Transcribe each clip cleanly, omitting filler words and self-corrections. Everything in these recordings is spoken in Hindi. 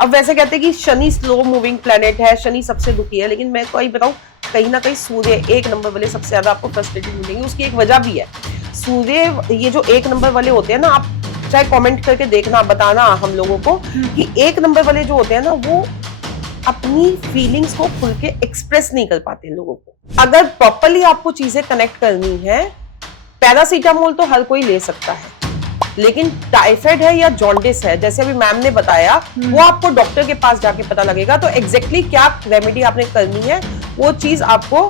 अब वैसे कहते हैं कि शनि स्लो मूविंग प्लेनेट है, शनि सबसे दुखी है, लेकिन मैं कोई बताऊं, कहीं ना कहीं सूर्य एक नंबर वाले सबसे ज्यादा आपको फ्रस्ट्रेटेड मिलेंगे। उसकी एक वजह भी है, सूर्य ये जो एक नंबर वाले होते हैं ना, आप चाहे कमेंट करके देखना, बताना हम लोगों को कि एक नंबर वाले जो होते हैं ना, वो अपनी फीलिंग्स को खुल के एक्सप्रेस नहीं कर पाते हैं लोगों को। अगर प्रॉपरली आपको चीजें कनेक्ट करनी है, पैरासीटामोल तो हर कोई ले सकता है, लेकिन टाइफाइड है या जॉन्डिस है, जैसे अभी मैम ने बताया, वो आपको डॉक्टर के पास जाके पता लगेगा। तो एग्जैक्टली क्या रेमेडी आपने करनी है, वो चीज आपको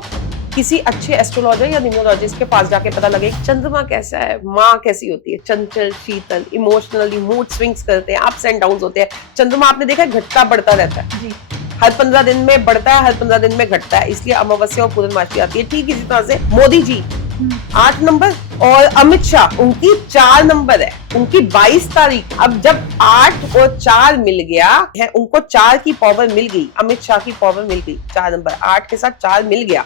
किसी अच्छे एस्ट्रोलॉजर या न्यूमरोलॉजिस्ट के पास जाके पता लगेगा। चंद्रमा कैसा है, माँ कैसी होती है, चंचल, शीतल, इमोशनली मूड स्विंग्स करते हैं, अप्स एंड डाउन्स होते हैं। चंद्रमा आपने देखा है घटता बढ़ता रहता है जी, हर 15 दिन में बढ़ता है, हर 15 दिन में घटता है, इसलिए अमावस्या और पूर्णमासी आती है। ठीक इसी तरह से मोदी जी 8 नंबर और अमित शाह उनकी 4 नंबर है, उनकी 22 तारीख। अब जब 8 और 4 मिल गया है, उनको 4 की पावर मिल गई, अमित शाह की पावर मिल गई, 4 नंबर 8 के साथ 4 मिल गया,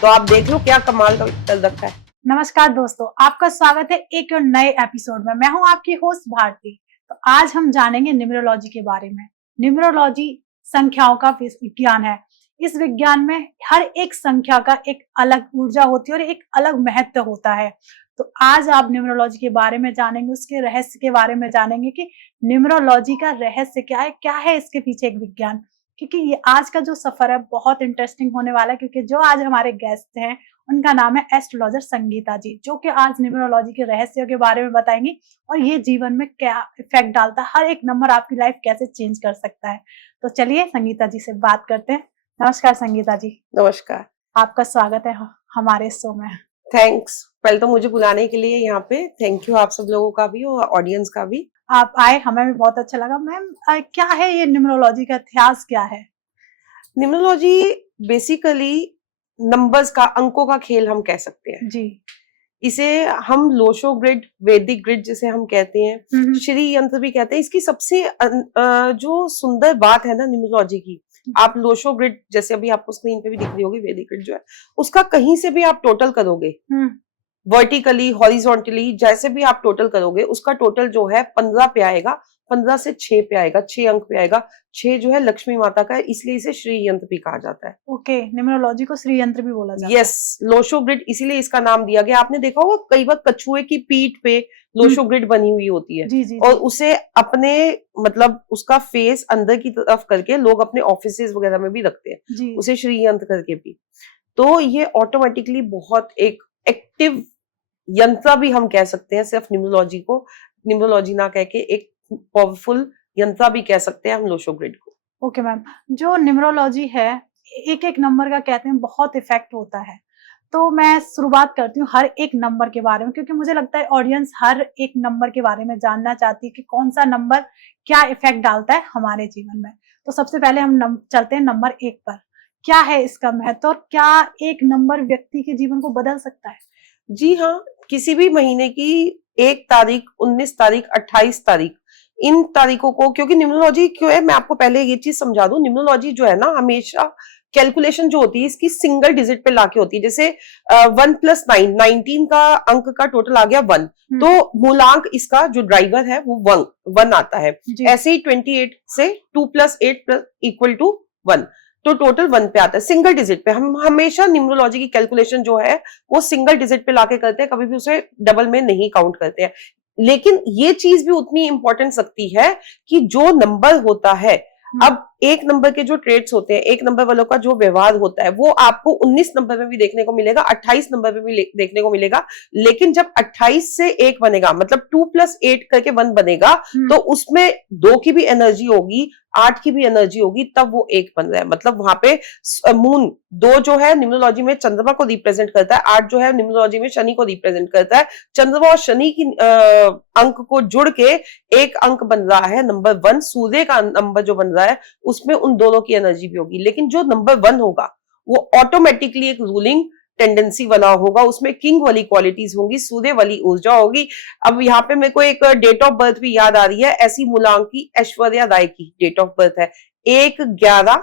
तो आप देख लो क्या कमाल का चल रखा है। नमस्कार दोस्तों, आपका स्वागत है एक और नए एपिसोड में। मैं हूं आपकी होस्ट भारती। तो आज हम जानेंगे न्यूमरोलॉजी के बारे में। न्यूमरोलॉजी संख्याओं का विज्ञान है। इस विज्ञान में हर एक संख्या का एक अलग ऊर्जा होती है और एक अलग महत्व होता है। तो आज आप न्यूमरोलॉजी के बारे में जानेंगे, उसके रहस्य के बारे में जानेंगे कि न्यूमरोलॉजी का रहस्य क्या है इसके पीछे एक विज्ञान। क्योंकि ये आज का जो सफर है बहुत इंटरेस्टिंग होने वाला है, क्योंकि जो आज हमारे गेस्ट हैं उनका नाम है एस्ट्रोलॉजर संगीता जी, जो कि आज न्यूमरोलॉजी के रहस्यों के बारे में बताएंगी और ये जीवन में क्या इफेक्ट डालता है, हर एक नंबर आपकी लाइफ कैसे चेंज कर सकता है। तो चलिए संगीता जी से बात करते हैं। नमस्कार संगीता जी। नमस्कार, आपका स्वागत है हमारे शो में। थैंक्स, पहले तो मुझे बुलाने के लिए यहाँ पे थैंक यू आप सब लोगों का भी और ऑडियंस का भी। आप आए, हमें भी बहुत अच्छा लगा। मैम क्या है ये न्यूमरोलॉजी का इतिहास क्या है? न्यूमरोलॉजी बेसिकली नंबर्स का, अंकों का खेल हम कह सकते हैं जी। इसे हम लोशो ग्रिड, वैदिक ग्रिड जिसे हम कहते हैं, श्री यंत्र भी कहते हैं। इसकी सबसे जो सुंदर बात है ना न्यूमरोलॉजी की, आप लोशो ग्रिड जैसे अभी आपको स्क्रीन पे भी दिख रही होगी, वैदिक ग्रिड जो है, उसका कहीं से भी आप टोटल करोगे, वर्टिकली हॉरिजॉन्टली जैसे भी आप टोटल करोगे, उसका टोटल जो है 15 पे आएगा, 15 से 6 पे आएगा, 6 अंक पे आएगा। 6 जो है लक्ष्मी माता का है, इसलिए इसे श्री यंत्र भी कहा जाता है। ओके, न्यूमरोलॉजी को श्री यंत्र भी बोला जाता है। यस, लोशो ग्रिड इसीलिए इसका नाम दिया गया। आपने देखा होगा कई बार कछुए की पीठ पे लोशो ग्रिड बनी हुई होती है, जी। और उसे अपने मतलब उसका फेस अंदर की तरफ करके लोग अपने ऑफिसेज वगैरह में भी रखते हैं, उसे श्री यंत्र करके भी। तो ये ऑटोमेटिकली बहुत एक एक्टिव यंत्र भी हम कह सकते हैं, सिर्फ न्यूमरोलॉजी को न्यूमरोलॉजी ना कह के एक पावरफुल यंत्र भी कह सकते हैं हम लोशो ग्रिड को। ओके मैम, जो न्यूमरोलॉजी है एक एक नंबर का कहते हैं बहुत इफेक्ट होता है। तो मैं शुरुआत करती हूँ हर एक नंबर के बारे में, क्योंकि मुझे लगता है ऑडियंस हर एक नंबर के बारे में जानना चाहती है कि कौन सा नंबर क्या इफेक्ट डालता है हमारे जीवन में। तो सबसे पहले हम चलते हैं नंबर 1 पर। क्या है इसका महत्व और क्या एक नंबर व्यक्ति के जीवन को बदल सकता है? जी हाँ, किसी भी महीने की 1 तारीख, 19 तारीख, 28 तारीख, इन तारीखों को, क्योंकि न्यूमरोलॉजी क्यों है, मैं आपको पहले ये चीज समझा दूं। न्यूमरोलॉजी जो है ना, हमेशा कैलकुलेशन जो होती है इसकी सिंगल डिजिट पे लाके होती है। जैसे 1 + 9, 19 का अंक का टोटल आ गया 1, तो मूलांक इसका जो ड्राइवर है वो 1 आता है। ऐसे ही 28 से 2 + 8 = 1, तो टोटल 1 पे आता है, सिंगल डिजिट पे। हम हमेशा न्यूमरोलॉजी की कैलकुलेशन जो है वो सिंगल डिजिट पे लाके करते हैं, कभी भी उसे डबल में नहीं काउंट करते हैं। लेकिन ये चीज भी उतनी इंपॉर्टेंस रखती है कि जो नंबर होता है, अब एक नंबर के जो ट्रेड्स होते हैं, एक नंबर वालों का जो व्यवहार होता है, वो आपको 19 नंबर में भी देखने को मिलेगा, 28 नंबर में भी देखने को मिलेगा। लेकिन जब 28 से 1 बनेगा, मतलब 2 + 8 करके 1 बनेगा, तो उसमें 2 की भी एनर्जी होगी, 8 की भी एनर्जी होगी, तब वो 1 बन रहा है। मतलब वहां पे मून 2 जो है न्यूमरोलॉजी में चंद्रमा को रिप्रेजेंट करता है, 8 जो है न्यूमरोलॉजी में शनि को रिप्रेजेंट करता है। चंद्रमा और शनि की अंक को जुड़ के एक अंक बन रहा है नंबर 1। सूर्य का नंबर जो बन रहा है उसमें उन दोनों की एनर्जी भी होगी, लेकिन जो नंबर 1 होगा वो ऑटोमेटिकली एक रूलिंग टेंडेंसी वाला होगा, उसमें किंग वाली क्वालिटीज होंगी, सूर्य वाली ऊर्जा होगी। अब यहाँ पे मेरे को एक डेट ऑफ बर्थ भी याद आ रही है, ऐसी मूलांक की ऐश्वर्या राय की डेट ऑफ बर्थ है 1/11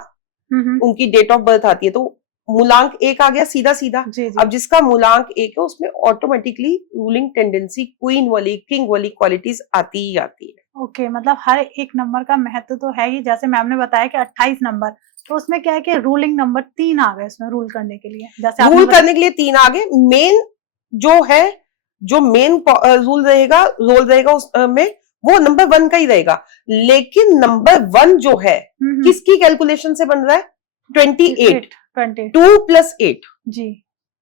उनकी डेट ऑफ बर्थ आती है। तो मूलांक 1 आ गया सीधा सीधा। जी जी। अब जिसका मूलांक 1 है उसमें ऑटोमेटिकली रूलिंग टेंडेंसी, क्वीन वाली, किंग वाली क्वालिटीज आती ही आती है। ओके, मतलब हर एक नंबर का महत्व तो है ही। जैसे मैम ने बताया कि 28 नंबर, तो उसमें क्या है कि रूलिंग नंबर 3 आ गए उसमें रूल करने के लिए। जैसे आपने रूल करने के लिए 3 आ गए। मेन जो है, जो मेन रोल रहेगा उसमें वो नंबर 1 का ही रहेगा। लेकिन नंबर 1 जो है किसकी कैलकुलेशन से बन रहा है? 28, 2 प्लस 8 जी।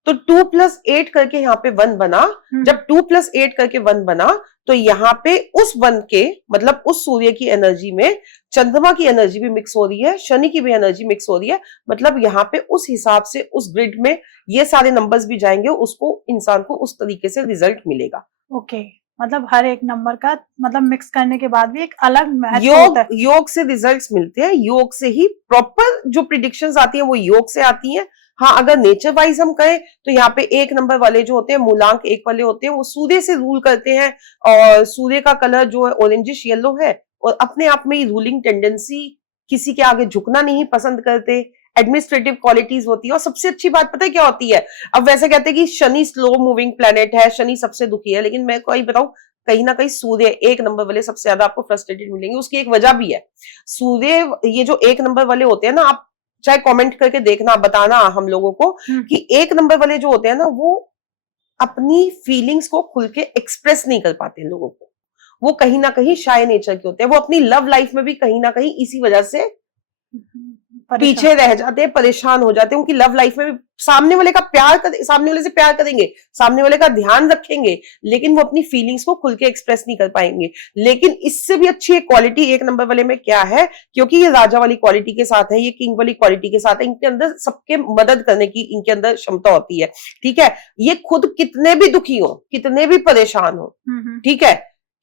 तो 2 प्लस 8 करके यहाँ पे 1 बना। जब 2 प्लस 8 करके 1 बना तो यहाँ पे उस 1 के मतलब उस सूर्य की एनर्जी में चंद्रमा की एनर्जी भी मिक्स हो रही है, शनि की भी एनर्जी मिक्स हो रही है। मतलब यहाँ पे उस हिसाब से उस ग्रिड में ये सारे नंबर्स भी जाएंगे, उसको इंसान को उस तरीके से रिजल्ट मिलेगा। ओके, मतलब हर एक नंबर का मतलब मिक्स करने के बाद भी एक अलग महत्व होता है। योग से रिजल्ट्स मिलते हैं, योग से ही प्रॉपर जो प्रिडिक्शंस आती है वो योग से आती है। हाँ, अगर नेचर वाइज हम कहें तो यहाँ पे 1 नंबर वाले जो होते हैं, मूलांक 1 वाले होते हैं, वो सूर्य से रूल करते हैं और सूर्य का कलर जो है ऑरेंजिश येलो है और अपने आप में ही रूलिंग टेंडेंसी, किसी के आगे झुकना नहीं पसंद करते, एडमिनिस्ट्रेटिव क्वालिटीज होती है। और सबसे अच्छी बात पता है क्या होती है? अब वैसे कहते हैं कि शनि स्लो मूविंग प्लेनेट है, शनि सबसे दुखी है, लेकिन मैं कोई बताऊं, कहीं ना कहीं सूर्य 1 नंबर वाले सबसे ज्यादा आपको फ्रस्ट्रेटेड मिलेंगे। उसकी एक वजह भी है। सूर्य, ये जो 1 नंबर वाले होते हैं ना, आप चाहे कमेंट करके देखना, बताना हम लोगों को कि 1 नंबर वाले जो होते हैं ना, वो अपनी फीलिंग्स को खुल के एक्सप्रेस नहीं कर पाते हैं लोगों को। वो कहीं ना कहीं शाय नेचर के होते हैं। वो अपनी लव लाइफ में भी कहीं ना कहीं इसी वजह से पीछे रह जाते हैं, परेशान हो जाते हैं। उनकी लव लाइफ में भी सामने वाले से प्यार करेंगे, सामने वाले का ध्यान रखेंगे, लेकिन वो अपनी फीलिंग्स को खुल के एक्सप्रेस नहीं कर पाएंगे। लेकिन इससे भी अच्छी एक क्वालिटी 1 नंबर वाले में क्या है, क्योंकि ये राजा वाली क्वालिटी के साथ है, ये किंग वाली क्वालिटी के साथ है, इनके अंदर सबके मदद करने की इनके अंदर क्षमता होती है। ठीक है, ये खुद कितने भी दुखी हो, कितने भी परेशान हो, ठीक है,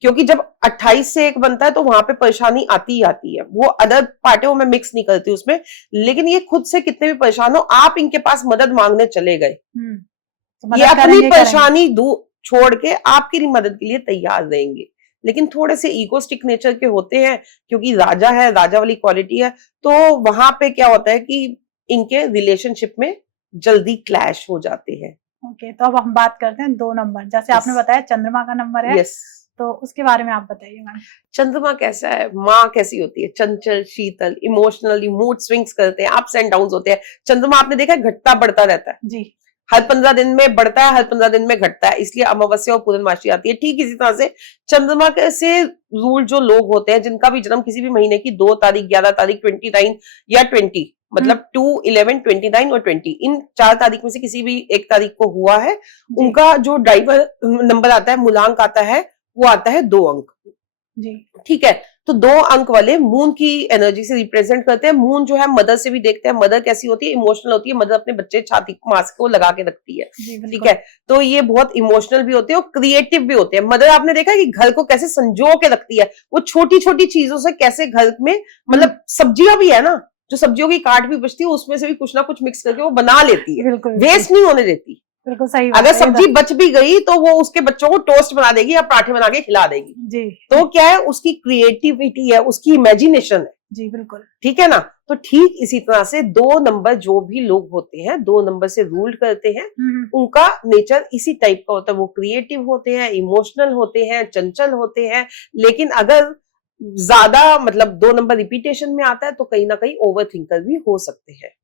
क्योंकि जब 28 से 1 बनता है तो वहां पे परेशानी आती ही आती है। वो अदर पार्टियों में मिक्स नहीं करती उसमें, लेकिन ये खुद से कितने भी परेशान हो, आप इनके पास मदद मांगने चले गए, तो ये अपनी परेशानी छोड़ के आपकी मदद के लिए तैयार रहेंगे। लेकिन थोड़े से ईगोस्टिक नेचर के होते हैं, क्योंकि राजा है, राजा वाली क्वालिटी है, तो वहां पे क्या होता है कि इनके रिलेशनशिप में जल्दी क्लैश हो जाते हैं। ओके, तो अब हम बात करते हैं 2 नंबर। जैसे आपने बताया चंद्रमा का नंबर है, तो उसके बारे में आप बताइए मैम। चंद्रमा कैसा है? माँ कैसी होती है? चंचल, शीतल, इमोशनली, मूड स्विंग्स करते हैं, अप्स एंड डाउन्स होते हैं। चंद्रमा आपने देखा है घटता बढ़ता रहता है जी, हर 15 दिन में बढ़ता है, हर 15 दिन में घटता है, इसलिए अमावस्या और पूर्णमासी आती है। ठीक इसी तरह से चंद्रमा से रूल जो लोग होते हैं, जिनका भी जन्म किसी भी महीने की 2 तारीख, 11 तारीख, 29 या 20, मतलब 2, 11, 29 और 20, इन 4 तारीख में से किसी भी एक तारीख को हुआ है, उनका जो ड्राइवर नंबर आता है, मूलांक आता है, वो आता है 2 अंक जी। ठीक है, तो 2 अंक वाले मून की एनर्जी से रिप्रेजेंट करते हैं। मून जो है मदर से भी देखते हैं, मदर कैसी होती है? इमोशनल होती है। मदर अपने बच्चे छाती मास्क को लगा के रखती है, ठीक है, तो ये बहुत इमोशनल भी होते हैं और क्रिएटिव भी होते हैं। मदर आपने देखा कि घर को कैसे संजो के रखती है, वो छोटी छोटी चीजों से कैसे घर में, मतलब सब्जियां भी है ना, जो सब्जियों की काट भी बचती है उसमें से भी कुछ ना कुछ मिक्स करके वो बना लेती है, वेस्ट नहीं होने देती। बिल्कुल सही। अगर सब्जी बच भी गई तो वो उसके बच्चों को टोस्ट बना देगी या पराठे बना के खिला देगी जी। तो क्या है, उसकी क्रिएटिविटी है, उसकी इमेजिनेशन है जी, बिल्कुल, ठीक है ना। तो ठीक इसी तरह से 2 नंबर जो भी लोग होते हैं, 2 नंबर से रूल करते हैं, उनका नेचर इसी टाइप का होता है। वो क्रिएटिव होते हैं, इमोशनल होते हैं, चंचल होते हैं। लेकिन अगर ज्यादा मतलब 2 नंबर रिपीटेशन में आता है तो कहीं ना कहीं ओवर थिंकर भी हो सकते हैं।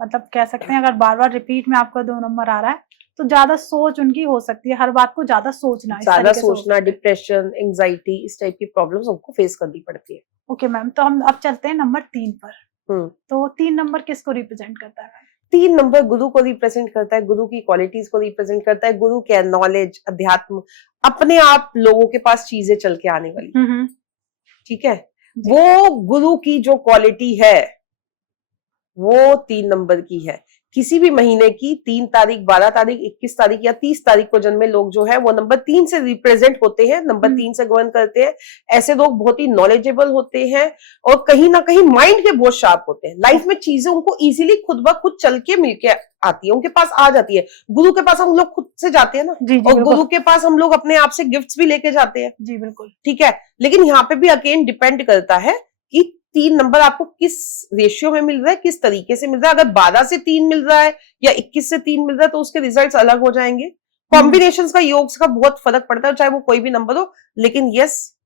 मतलब कह सकते हैं अगर बार बार रिपीट में आपका 2 नंबर आ रहा है तो ज्यादा सोच उनकी हो सकती है, हर बात को ज्यादा सोचना, डिप्रेशन, एंजाइटी, इस टाइप की प्रॉब्लम्स हमको फेस करनी पड़ती है। ओके मैम, तो हम अब चलते हैं नंबर 3 पर। तो 3 नंबर किसको रिप्रेजेंट करता है? 3 नंबर गुरु को रिप्रेजेंट करता है, गुरु की क्वालिटीज को रिप्रेजेंट करता है। गुरु क्या है? नॉलेज, अध्यात्म, अपने आप लोगों के पास चीजें चल के आने वाली, ठीक है, वो गुरु की जो क्वालिटी है वो 3 नंबर की है। किसी भी महीने की 3 तारीख, 12 तारीख, 21 तारीख या 30 तारीख को जन्मे लोग जो है वो नंबर 3 से रिप्रेजेंट होते हैं, नंबर 3 से गवर्न करते हैं। ऐसे लोग बहुत ही नॉलेजेबल होते हैं और कहीं ना कहीं माइंड के बहुत शार्प होते हैं। लाइफ में चीजें उनको इजीली खुद ब खुद चल के मिलके आती है, उनके पास आ जाती है। गुरु के पास हम लोग खुद से जाते हैं ना, और गुरु के पास हम लोग अपने आप से गिफ्ट्स भी लेके जाते हैं। जी बिल्कुल, ठीक है, लेकिन यहाँ पे भी अगेन डिपेंड करता है कि 3 नंबर आपको किस रेशियो में मिल रहा है, किस तरीके से मिल रहा है। अगर 12 से 3 मिल रहा है या 21 से 3 मिल रहा है तो उसके रिजल्ट्स अलग हो जाएंगे। कॉम्बिनेशंस का, योग का बहुत फर्क पड़ता है, चाहे वो कोई भी नंबर हो। लेकिन यस,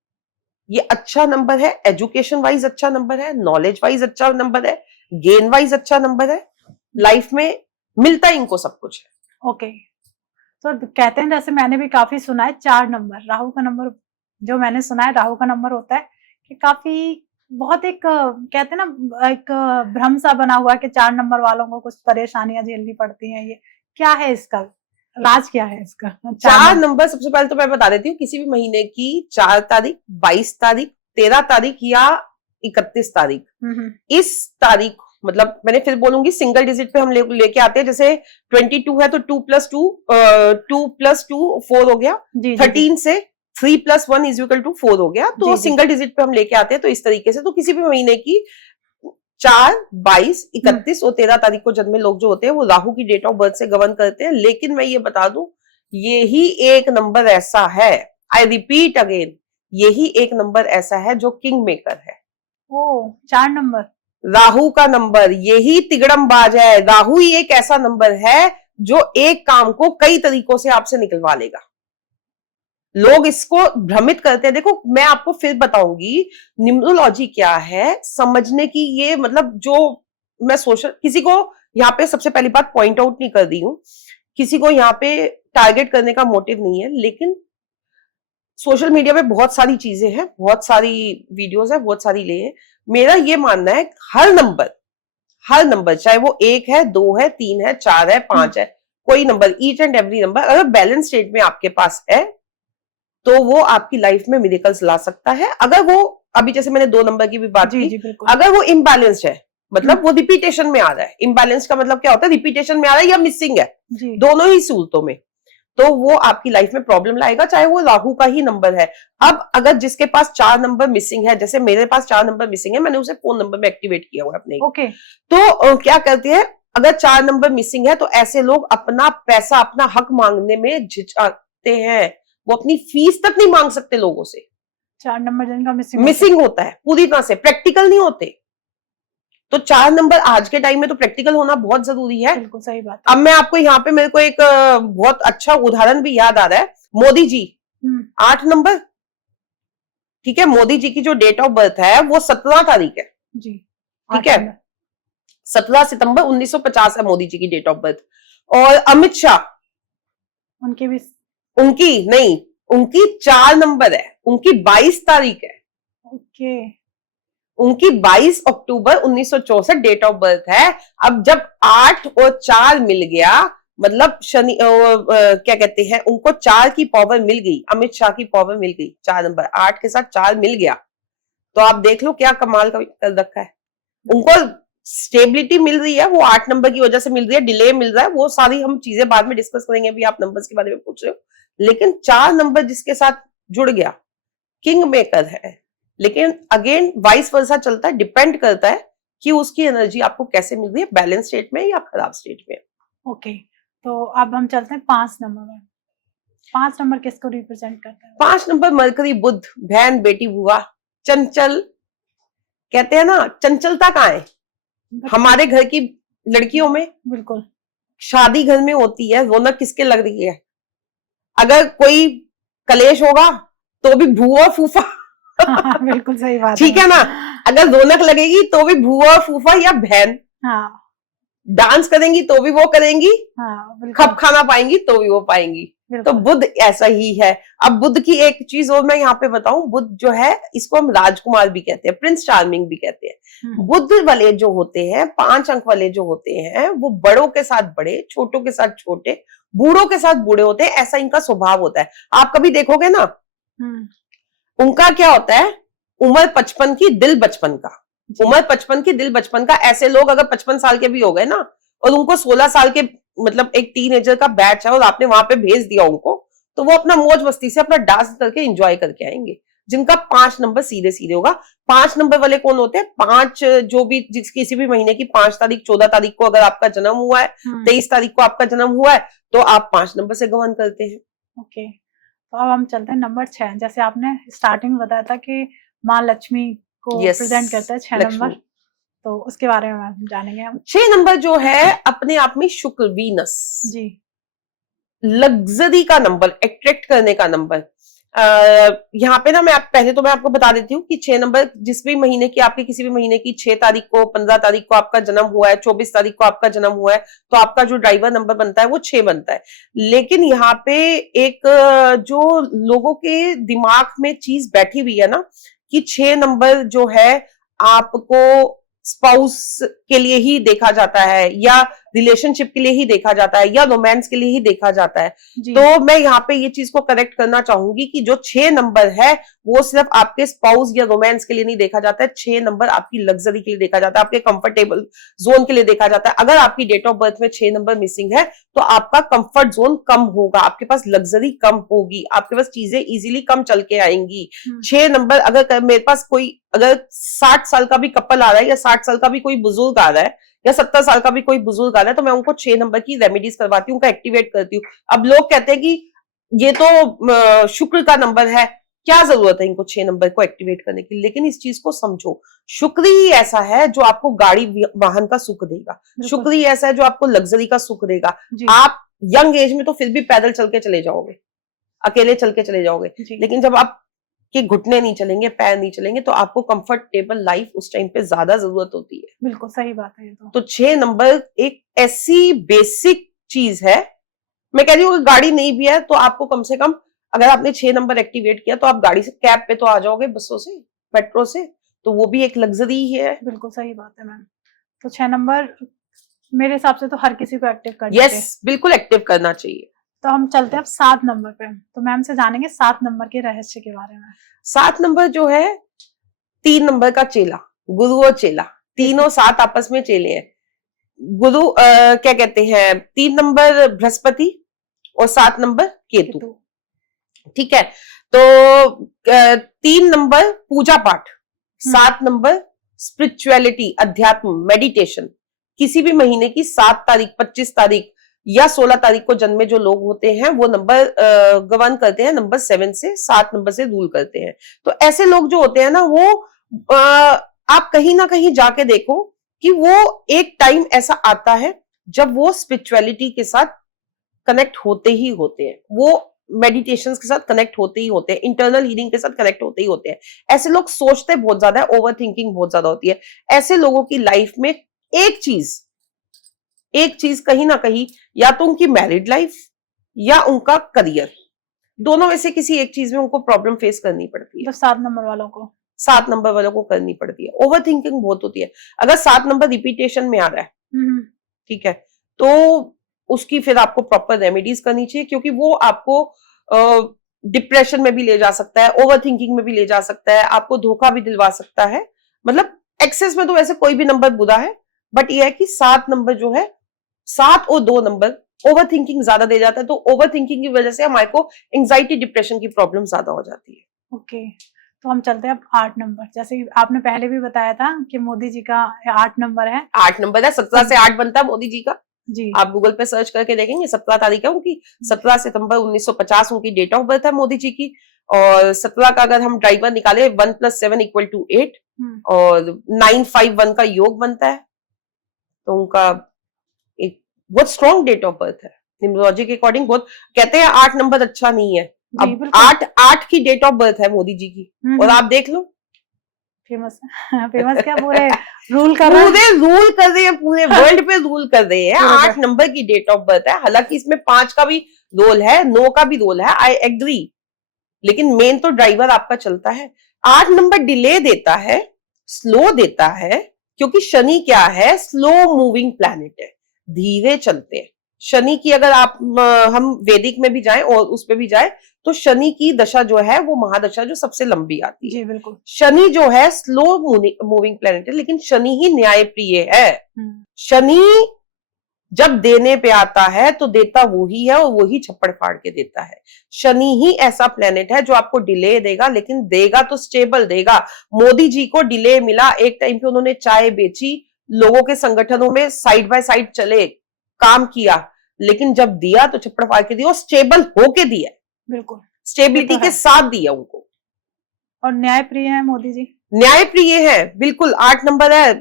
ये अच्छा नंबर है, एजुकेशन वाइज अच्छा नंबर है, नॉलेज वाइज अच्छा नंबर है, गेन वाइज अच्छा नंबर है, लाइफ में मिलता है इनको सब कुछ है। ओके, तो कहते हैं, जैसे मैंने भी काफी सुना है 4 नंबर राहु का नंबर, जो मैंने सुना है राहु का नंबर होता है कि काफी बहुत एक कहते हैं ना, एक भ्रम सा बना हुआ है कि 4 नंबर वालों को कुछ परेशानियां झेलनी पड़ती हैं। ये क्या है, इसका राज क्या है इसका? 4 नंबर सबसे पहले तो मैं बता देती हूँ, किसी भी महीने की 4 तारीख, 22 तारीख, 13 तारीख या 31 तारीख, इस तारीख, मतलब मैंने फिर बोलूंगी, सिंगल डिजिट पे हम लेके आते हैं। जैसे 22 है तो 2 + 2 4 हो गया। 13 से 3 + 1 = 4 हो गया। तो सिंगल डिजिट पे हम लेके आते हैं। तो इस तरीके से तो किसी भी महीने की 4, 22, 31 और 13 तारीख को जन्मे लोग जो होते हैं वो राहु की डेट ऑफ बर्थ से गवर्न करते हैं। लेकिन मैं ये बता दूं, यही एक नंबर ऐसा है, आई रिपीट अगेन, यही एक नंबर ऐसा है जो किंग मेकर है। ओ, 4 नंबर राहु का नंबर यही तिगड़मबाज है। राहु ही एक ऐसा नंबर है जो एक काम को कई तरीकों से आपसे निकलवा लेगा। लोग इसको भ्रमित करते हैं। देखो, मैं आपको फिर बताऊंगी न्यूमरोलॉजी क्या है, समझने की ये मतलब जो मैं सोशल किसी को यहाँ पे सबसे पहली बात पॉइंट आउट नहीं कर रही हूं, किसी को यहाँ पे टारगेट करने का मोटिव नहीं है। लेकिन सोशल मीडिया पे बहुत सारी चीजें हैं, बहुत सारी वीडियोस है, बहुत सारी ले हैं। मेरा ये मानना है हर नंबर चाहे वो 1 है, 2 है, 3 है, 4 है, 5 है, कोई number, each and every number अगर बैलेंस स्टेट में आपके पास है तो वो आपकी लाइफ में मिरेकल्स ला सकता है। अगर वो, अभी जैसे मैंने 2 नंबर की भी बात की, अगर वो इम्बैलेंस्ड है, मतलब वो रिपीटेशन में आ रहा है। इम्बैलेंस का मतलब क्या होता है? रिपीटेशन में आ रहा है या मिसिंग है, दोनों ही सूरतों में, तो वो आपकी लाइफ में प्रॉब्लम लाएगा, चाहे वो राहु का ही नंबर है। अब अगर जिसके पास 4 नंबर मिसिंग है, जैसे मेरे पास 4 नंबर मिसिंग है, मैंने उसे फोन नंबर में एक्टिवेट किया हुआ है अपने। ओके। तो क्या करते हैं, अगर 4 नंबर मिसिंग है तो ऐसे लोग अपना पैसा, अपना हक मांगने में झिझकते हैं। वो अपनी फीस तक नहीं मांग सकते लोगों से। 4 नंबर जिनका मिसिंग होता है, पूरी तरह से प्रैक्टिकल नहीं होते। तो 4 नंबर आज के टाइम में तो प्रैक्टिकल होना बहुत जरूरी है। बिल्कुल सही बात। अब मैं आपको यहाँ पे, मेरे को एक बहुत अच्छा उदाहरण भी याद आ रहा है। मोदी जी 8 नंबर, ठीक है। मोदी जी की जो डेट ऑफ बर्थ है वो 17 तारीख है जी, ठीक है। 17 सितंबर 1950 है मोदी जी की डेट ऑफ बर्थ। और अमित शाह, उनकी नहीं, उनकी 4 नंबर है, उनकी 22 तारीख है। ओके, उनकी 22 अक्टूबर 1964 डेट ऑफ बर्थ है। अब जब 8 और 4 मिल गया, मतलब शनि क्या कहते हैं, उनको 4 की पावर मिल गई, अमित शाह की पावर मिल गई। 4 नंबर 8 के साथ 4 मिल गया, तो आप देख लो क्या कमाल का कर रखा है। उनको स्टेबिलिटी मिल रही है, वो 8 नंबर की वजह से मिल रही है, डिले मिल रहा है, वो सारी हम चीजें बाद में डिस्कस करेंगे। अभी आप नंबर्स के बारे में पूछ रहे हो, लेकिन 4 नंबर जिसके साथ जुड़ गया, किंग मेकर है। लेकिन अगेन वाइस वर्सा चलता है, डिपेंड करता है कि उसकी एनर्जी आपको कैसे मिल रही है, बैलेंस स्टेट में या खराब स्टेट में। ओके, तो अब हम चलते हैं 5 नंबर में। 5 नंबर किसको रिप्रेजेंट करता है? 5 नंबर मरकरी, बुध, बहन, बेटी, बुआ, चंचल। कहते हैं ना, चंचलता कहाँ है हमारे घर की लड़कियों में? बिल्कुल, शादी घर में होती है। रौनक किसके लग रही है? अगर कोई कलेश होगा तो भी भूआ फूफा बिल्कुल सही बात, ठीक है ना। अगर रौनक लगेगी तो भी भूआ फूफा या बहन। हाँ। डांस करेंगी तो भी वो करेंगी, हाँ, खप खाना पाएंगी तो भी वो पाएंगी। तो बुध ऐसा ही है। अब बुध की एक चीज और मैं यहाँ पे बताऊं, बुध जो है इसको हम राजकुमार भी कहते हैं, प्रिंस चार्मिंग भी कहते हैं। बुध वाले जो होते हैं, 5 अंक वाले जो होते हैं, वो बड़ों के साथ बड़े, छोटों के साथ छोटे, बूढ़ों के साथ बूढ़े होते हैं। ऐसा इनका स्वभाव होता है। आप कभी देखोगे ना, उनका क्या होता है, उम्र 55 की, दिल बचपन का। उम्र 55 की, दिल बचपन का। ऐसे लोग अगर 55 साल के भी हो गए ना, और उनको 16 साल के, मतलब एक टीनेजर का बैच है, और आपने वहां पे भेज दिया उनको, तो वो अपना मौज मस्ती से अपना डांस करके एंजॉय करके आएंगे। जिनका 5 नंबर सीधे सीधे होगा। 5 नंबर वाले कौन होते हैं? 5 जो भी, किसी भी महीने की 5 तारीख, 14 तारीख को अगर आपका जन्म हुआ है, 23 तारीख को आपका जन्म हुआ है, तो आप 5 नंबर से गवर्न करते हैं। ओके, तो अब हम चलते हैं नंबर 6। जैसे आपने स्टार्टिंग में बताया था कि माँ लक्ष्मी को Yes, प्रेजेंट करता है 6 लक्ष्मी। नंबर, तो उसके बारे में मैम जानेंगे हम। 6 नंबर जो है अपने आप में शुक्र, वीनस, जी लग्जरी का नंबर, अट्रैक्ट करने का नंबर। यहाँ पे ना मैं आपको बता देती हूँ कि 6 नंबर जिस भी महीने की, आपके किसी भी महीने की 6 तारीख को, 15 तारीख को आपका जन्म हुआ है, 24 तारीख को आपका जन्म हुआ है, तो आपका जो ड्राइवर नंबर बनता है वो 6 बनता है। लेकिन यहाँ पे एक जो लोगों के दिमाग में चीज बैठी हुई है ना कि 6 नंबर जो है आपको स्पाउस के लिए ही देखा जाता है, या रिलेशनशिप के लिए ही देखा जाता है, या रोमांस के लिए ही देखा जाता है। जी तो मैं यहाँ पे ये चीज को करेक्ट करना चाहूंगी कि जो 6 नंबर है वो सिर्फ आपके स्पाउस या रोमांस के लिए नहीं देखा जाता है। 6 नंबर आपकी लग्जरी के लिए देखा जाता है, आपके कंफर्टेबल जोन के लिए देखा जाता है। अगर आपकी डेट ऑफ बर्थ में 6 नंबर मिसिंग है तो आपका कंफर्ट जोन कम होगा, आपके पास लग्जरी कम होगी, आपके पास चीजें इजीली कम चल के आएंगी। 6 नंबर अगर मेरे पास कोई, अगर 60 साल का भी कपल आ रहा है, या 60 साल का भी कोई बुजुर्ग आ रहा है, या 70 साल का भी कोई बुजुर्ग आ रहा है, तो मैं उनको 6 नंबर की रेमेडीज करवाती हूँ, उनका एक्टिवेट करती हूँ। अब लोग कहते हैं कि ये तो शुक्र का नंबर है, क्या जरूरत है इनको 6 नंबर को एक्टिवेट करने की। लेकिन इस चीज को समझो, शुक्र ही ऐसा है जो आपको गाड़ी वाहन का सुख देगा, शुक्र ही ऐसा है जो आपको लग्जरी का सुख देगा। आप यंग एज में तो फिर भी पैदल चल के चले जाओगे, अकेले चल के चले जाओगे, लेकिन जब आप कि घुटने नहीं चलेंगे, पैर नहीं चलेंगे, तो आपको कंफर्टेबल लाइफ उस टाइम पे ज्यादा जरूरत होती है। बिल्कुल सही बात है ये तो 6 नंबर एक ऐसी बेसिक चीज है, मैं कह रही हूँ गाड़ी नहीं भी है तो आपको कम से कम, अगर आपने 6 नंबर एक्टिवेट किया तो आप गाड़ी से, कैब पे तो आ जाओगे, बसों से, मेट्रो से, तो वो भी एक लग्जरी ही है। बिल्कुल सही बात है मैम। तो 6 नंबर मेरे हिसाब से तो हर किसी को एक्टिव करना चाहिए। यस, बिल्कुल एक्टिव करना चाहिए। तो हम चलते हैं अब 7 नंबर पे, तो मैम से जानेंगे 7 नंबर के रहस्य के बारे में। 7 नंबर जो है 3 नंबर का चेला, गुरु और चेला, तीनों 7 आपस में चेले हैं। गुरु क्या कहते हैं, 3 नंबर बृहस्पति और 7 नंबर केतु, ठीक है। तो 3 नंबर पूजा पाठ, 7 नंबर स्पिरिचुअलिटी, अध्यात्म, मेडिटेशन। किसी भी महीने की 7 तारीख, 25 तारीख या 16 तारीख को जन्मे जो लोग होते हैं वो नंबर गवर्न करते हैं, नंबर 7 से, 7 नंबर से रूल करते हैं। तो ऐसे लोग जो होते हैं ना, वो आप कहीं ना कहीं जाके देखो कि वो एक टाइम ऐसा आता है जब वो स्पिरिचुअलिटी के साथ कनेक्ट होते ही होते हैं, वो मेडिटेशन के साथ कनेक्ट होते ही होते हैं, इंटरनल हीलिंग के साथ कनेक्ट होते ही होते हैं। ऐसे लोग सोचते बहुत ज्यादा है, ओवर थिंकिंग बहुत ज्यादा होती है। ऐसे लोगों की लाइफ में एक चीज कहीं ना कहीं, या तो उनकी मैरिड लाइफ या उनका करियर, दोनों में से किसी एक चीज में उनको प्रॉब्लम फेस करनी पड़ती है। तो 7 नंबर वालों को, 7 नंबर वालों को करनी पड़ती है, ओवर थिंकिंग बहुत होती है। अगर 7 नंबर रिपीटेशन में आ रहा है, ठीक है, तो उसकी फिर आपको प्रॉपर रेमेडीज करनी चाहिए, क्योंकि वो आपको डिप्रेशन में भी ले जा सकता है, ओवर थिंकिंग में भी ले जा सकता है, आपको धोखा भी दिलवा सकता है। मतलब एक्सेस में तो वैसे कोई भी नंबर बुरा है, बट ये है कि 7 नंबर जो है, 7 और 2 नंबर ओवर थिंकिंग ज्यादा दे जाता है, तो ओवर थिंकिंग की वजह से हमारे को एंजाइटी, डिप्रेशन की प्रॉब्लम ज्यादा हो जाती है। ओके, तो हम चलते हैं अब 8 नंबर। जैसे आपने पहले भी बताया था कि मोदी जी का 8 नंबर है, 8 नंबर है, 17 से 8 बनता है मोदी जी का। जी, आप गूगल पे सर्च करके देखेंगे, 17 तारीख है उनकी, 17 सितंबर 1950 उनकी डेट ऑफ बर्थ है मोदी जी की। और 17 का अगर हम ड्राइवर निकाले, 1 + 7 = 8, और 951 का योग बनता है, तो उनका एक बहुत स्ट्रॉन्ग डेट ऑफ बर्थ है न्यूमरोलॉजी के अकॉर्डिंग। बहुत कहते हैं 8 नंबर अच्छा नहीं है, अब 8 की डेट ऑफ बर्थ है मोदी जी की, और आप देख लो, फेमस फेमस क्या, पूरे रूल कर रहे हैं, पूरे वर्ल्ड पे रूल कर रहे हैं। 8 नंबर की डेट ऑफ बर्थ है, हालांकि इसमें 5 का भी रोल है, 9 का भी रोल है, आई एग्री, लेकिन मेन तो ड्राइवर आपका चलता है। 8 नंबर डिले देता है, स्लो देता है, क्योंकि शनि क्या है, स्लो मूविंग प्लैनेट है, धीरे चलते हैं। शनि की अगर आप हम वैदिक में भी जाएं और उस पे भी जाएं, तो शनि की दशा जो है वो महादशा जो सबसे लंबी आती है। जी बिल्कुल। शनि जो है स्लो मूविंग प्लैनेट है, लेकिन शनि ही न्याय प्रिय है। शनि जब देने पे आता है तो देता वो ही है, और वो ही छप्पड़ फाड़ के देता है। शनि ही ऐसा प्लेनेट है जो आपको डिले देगा, लेकिन देगा तो स्टेबल देगा। मोदी जी को डिले मिला, एक टाइम पे उन्होंने चाय बेची, लोगों के संगठनों में साइड बाय साइड चले, काम किया, लेकिन जब दिया तो छप्पड़ फाड़ के दिया, और स्टेबल होके दिया, बिल्कुल स्टेबिलिटी के साथ दिया उनको। और न्याय प्रिय है मोदी जी, न्यायप्रिय है, बिल्कुल 8 नंबर है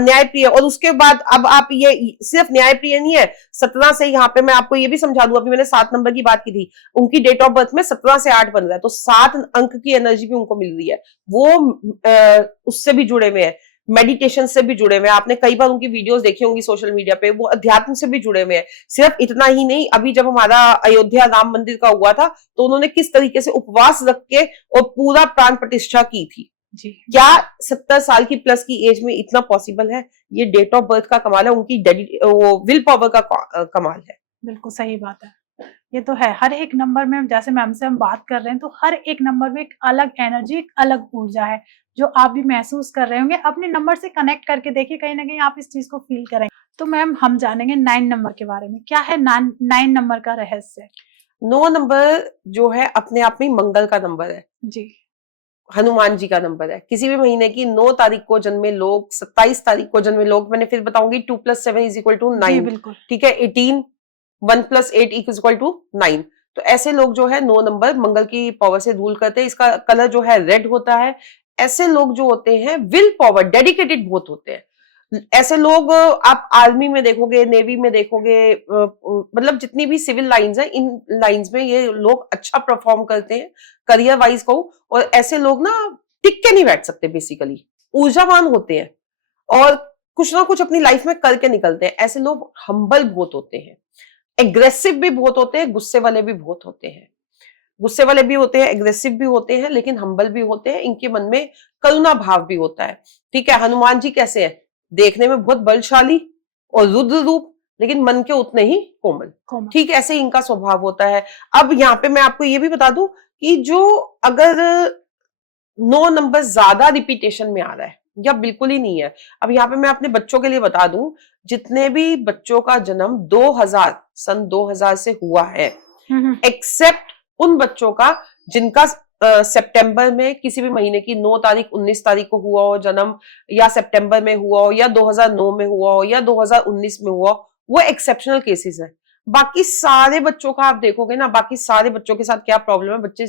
न्यायप्रिय। और उसके बाद अब आप ये सिर्फ न्यायप्रिय नहीं है, 17 से यहाँ पे मैं आपको ये भी समझा दूं, अभी मैंने 7 नंबर की बात की थी, उनकी डेट ऑफ बर्थ में 17 से 8 बन रहा है, तो 7 अंक की एनर्जी भी उनको मिल रही है। वो उससे भी जुड़े हुए हैं, मेडिटेशन से भी जुड़े हुए हैं। आपने कई बार उनकी वीडियोस देखी होंगी सोशल मीडिया पे, वो अध्यात्म से भी जुड़े हुए हैं। सिर्फ इतना ही नहीं, अभी जब हमारा अयोध्या राम मंदिर का हुआ था तो उन्होंने किस तरीके से उपवास रख के और पूरा प्राण प्रतिष्ठा की थी जी। क्या 70 साल की प्लस की एज में इतना पॉसिबल है? ये डेट ऑफ बर्थ का कमाल है, उनकी वो विल पावर का कमाल है। बिल्कुल सही बात है, ये तो है। हर एक नंबर में, जैसे मैम से हम बात कर रहे हैं, तो हर एक नंबर में एक अलग एनर्जी, एक अलग ऊर्जा है जो आप भी महसूस कर रहे होंगे। अपने नंबर से कनेक्ट करके देखिए, कहीं ना कहीं आप इस चीज को फील करेंगे। तो मैम हम जानेंगे 9 नंबर के बारे में। क्या है 9 नंबर का रहस्य? 9 नंबर जो है अपने आप में मंगल का नंबर है जी। हनुमान जी का नंबर है। किसी भी महीने की 9 तारीख को जन्मे लोग, 27 तारीख को जन्मे लोग, मैंने फिर बताऊंगी 2 + 7 = 9, बिल्कुल ठीक है, 18, 1 + 8 = 9। तो ऐसे लोग जो है 9 नंबर मंगल की पावर से रूल करते हैं। इसका कलर जो है रेड होता है। ऐसे लोग जो होते हैं विल पावर डेडिकेटेड बहुत होते हैं। ऐसे लोग आप आर्मी में देखोगे, नेवी में देखोगे, मतलब जितनी भी सिविल लाइंस हैं, इन लाइंस में ये लोग अच्छा परफॉर्म करते हैं करियर वाइज कहूं। और ऐसे लोग ना टिक के नहीं बैठ सकते, बेसिकली ऊर्जावान होते हैं और कुछ ना कुछ अपनी लाइफ में करके निकलते हैं। ऐसे लोग हम्बल बहुत होते हैं, एग्रेसिव भी बहुत होते हैं, गुस्से वाले भी बहुत होते हैं। गुस्से वाले भी होते हैं, एग्रेसिव भी होते हैं, लेकिन हम्बल भी होते हैं। इनके मन में करुणा भाव भी होता है, ठीक है। हनुमान जी कैसे हैं? देखने में बहुत बलशाली और रुद्र रूप, लेकिन मन के उतने ही कोमल, ठीक ऐसे ही इनका स्वभाव होता है। अब यहाँ पे मैं आपको ये भी बता दूं कि जो अगर 9 नंबर ज्यादा रिपीटेशन में आ रहा है या बिल्कुल ही नहीं है, अब यहाँ पे मैं अपने बच्चों के लिए बता दूं, जितने भी बच्चों का जन्म 2000 सन 2000 से हुआ है, एक्सेप्ट उन बच्चों का जिनका सितंबर में किसी भी महीने की 9 तारीख 19 तारीख को हुआ हो जन्म, या सितंबर में हुआ हो, या 2009 में हुआ हो, या 2019 में हुआ हो, वो एक्सेप्शनल केसेस है। बाकी सारे बच्चों का आप देखोगे ना, बाकी सारे बच्चों के साथ क्या प्रॉब्लम है? बच्चे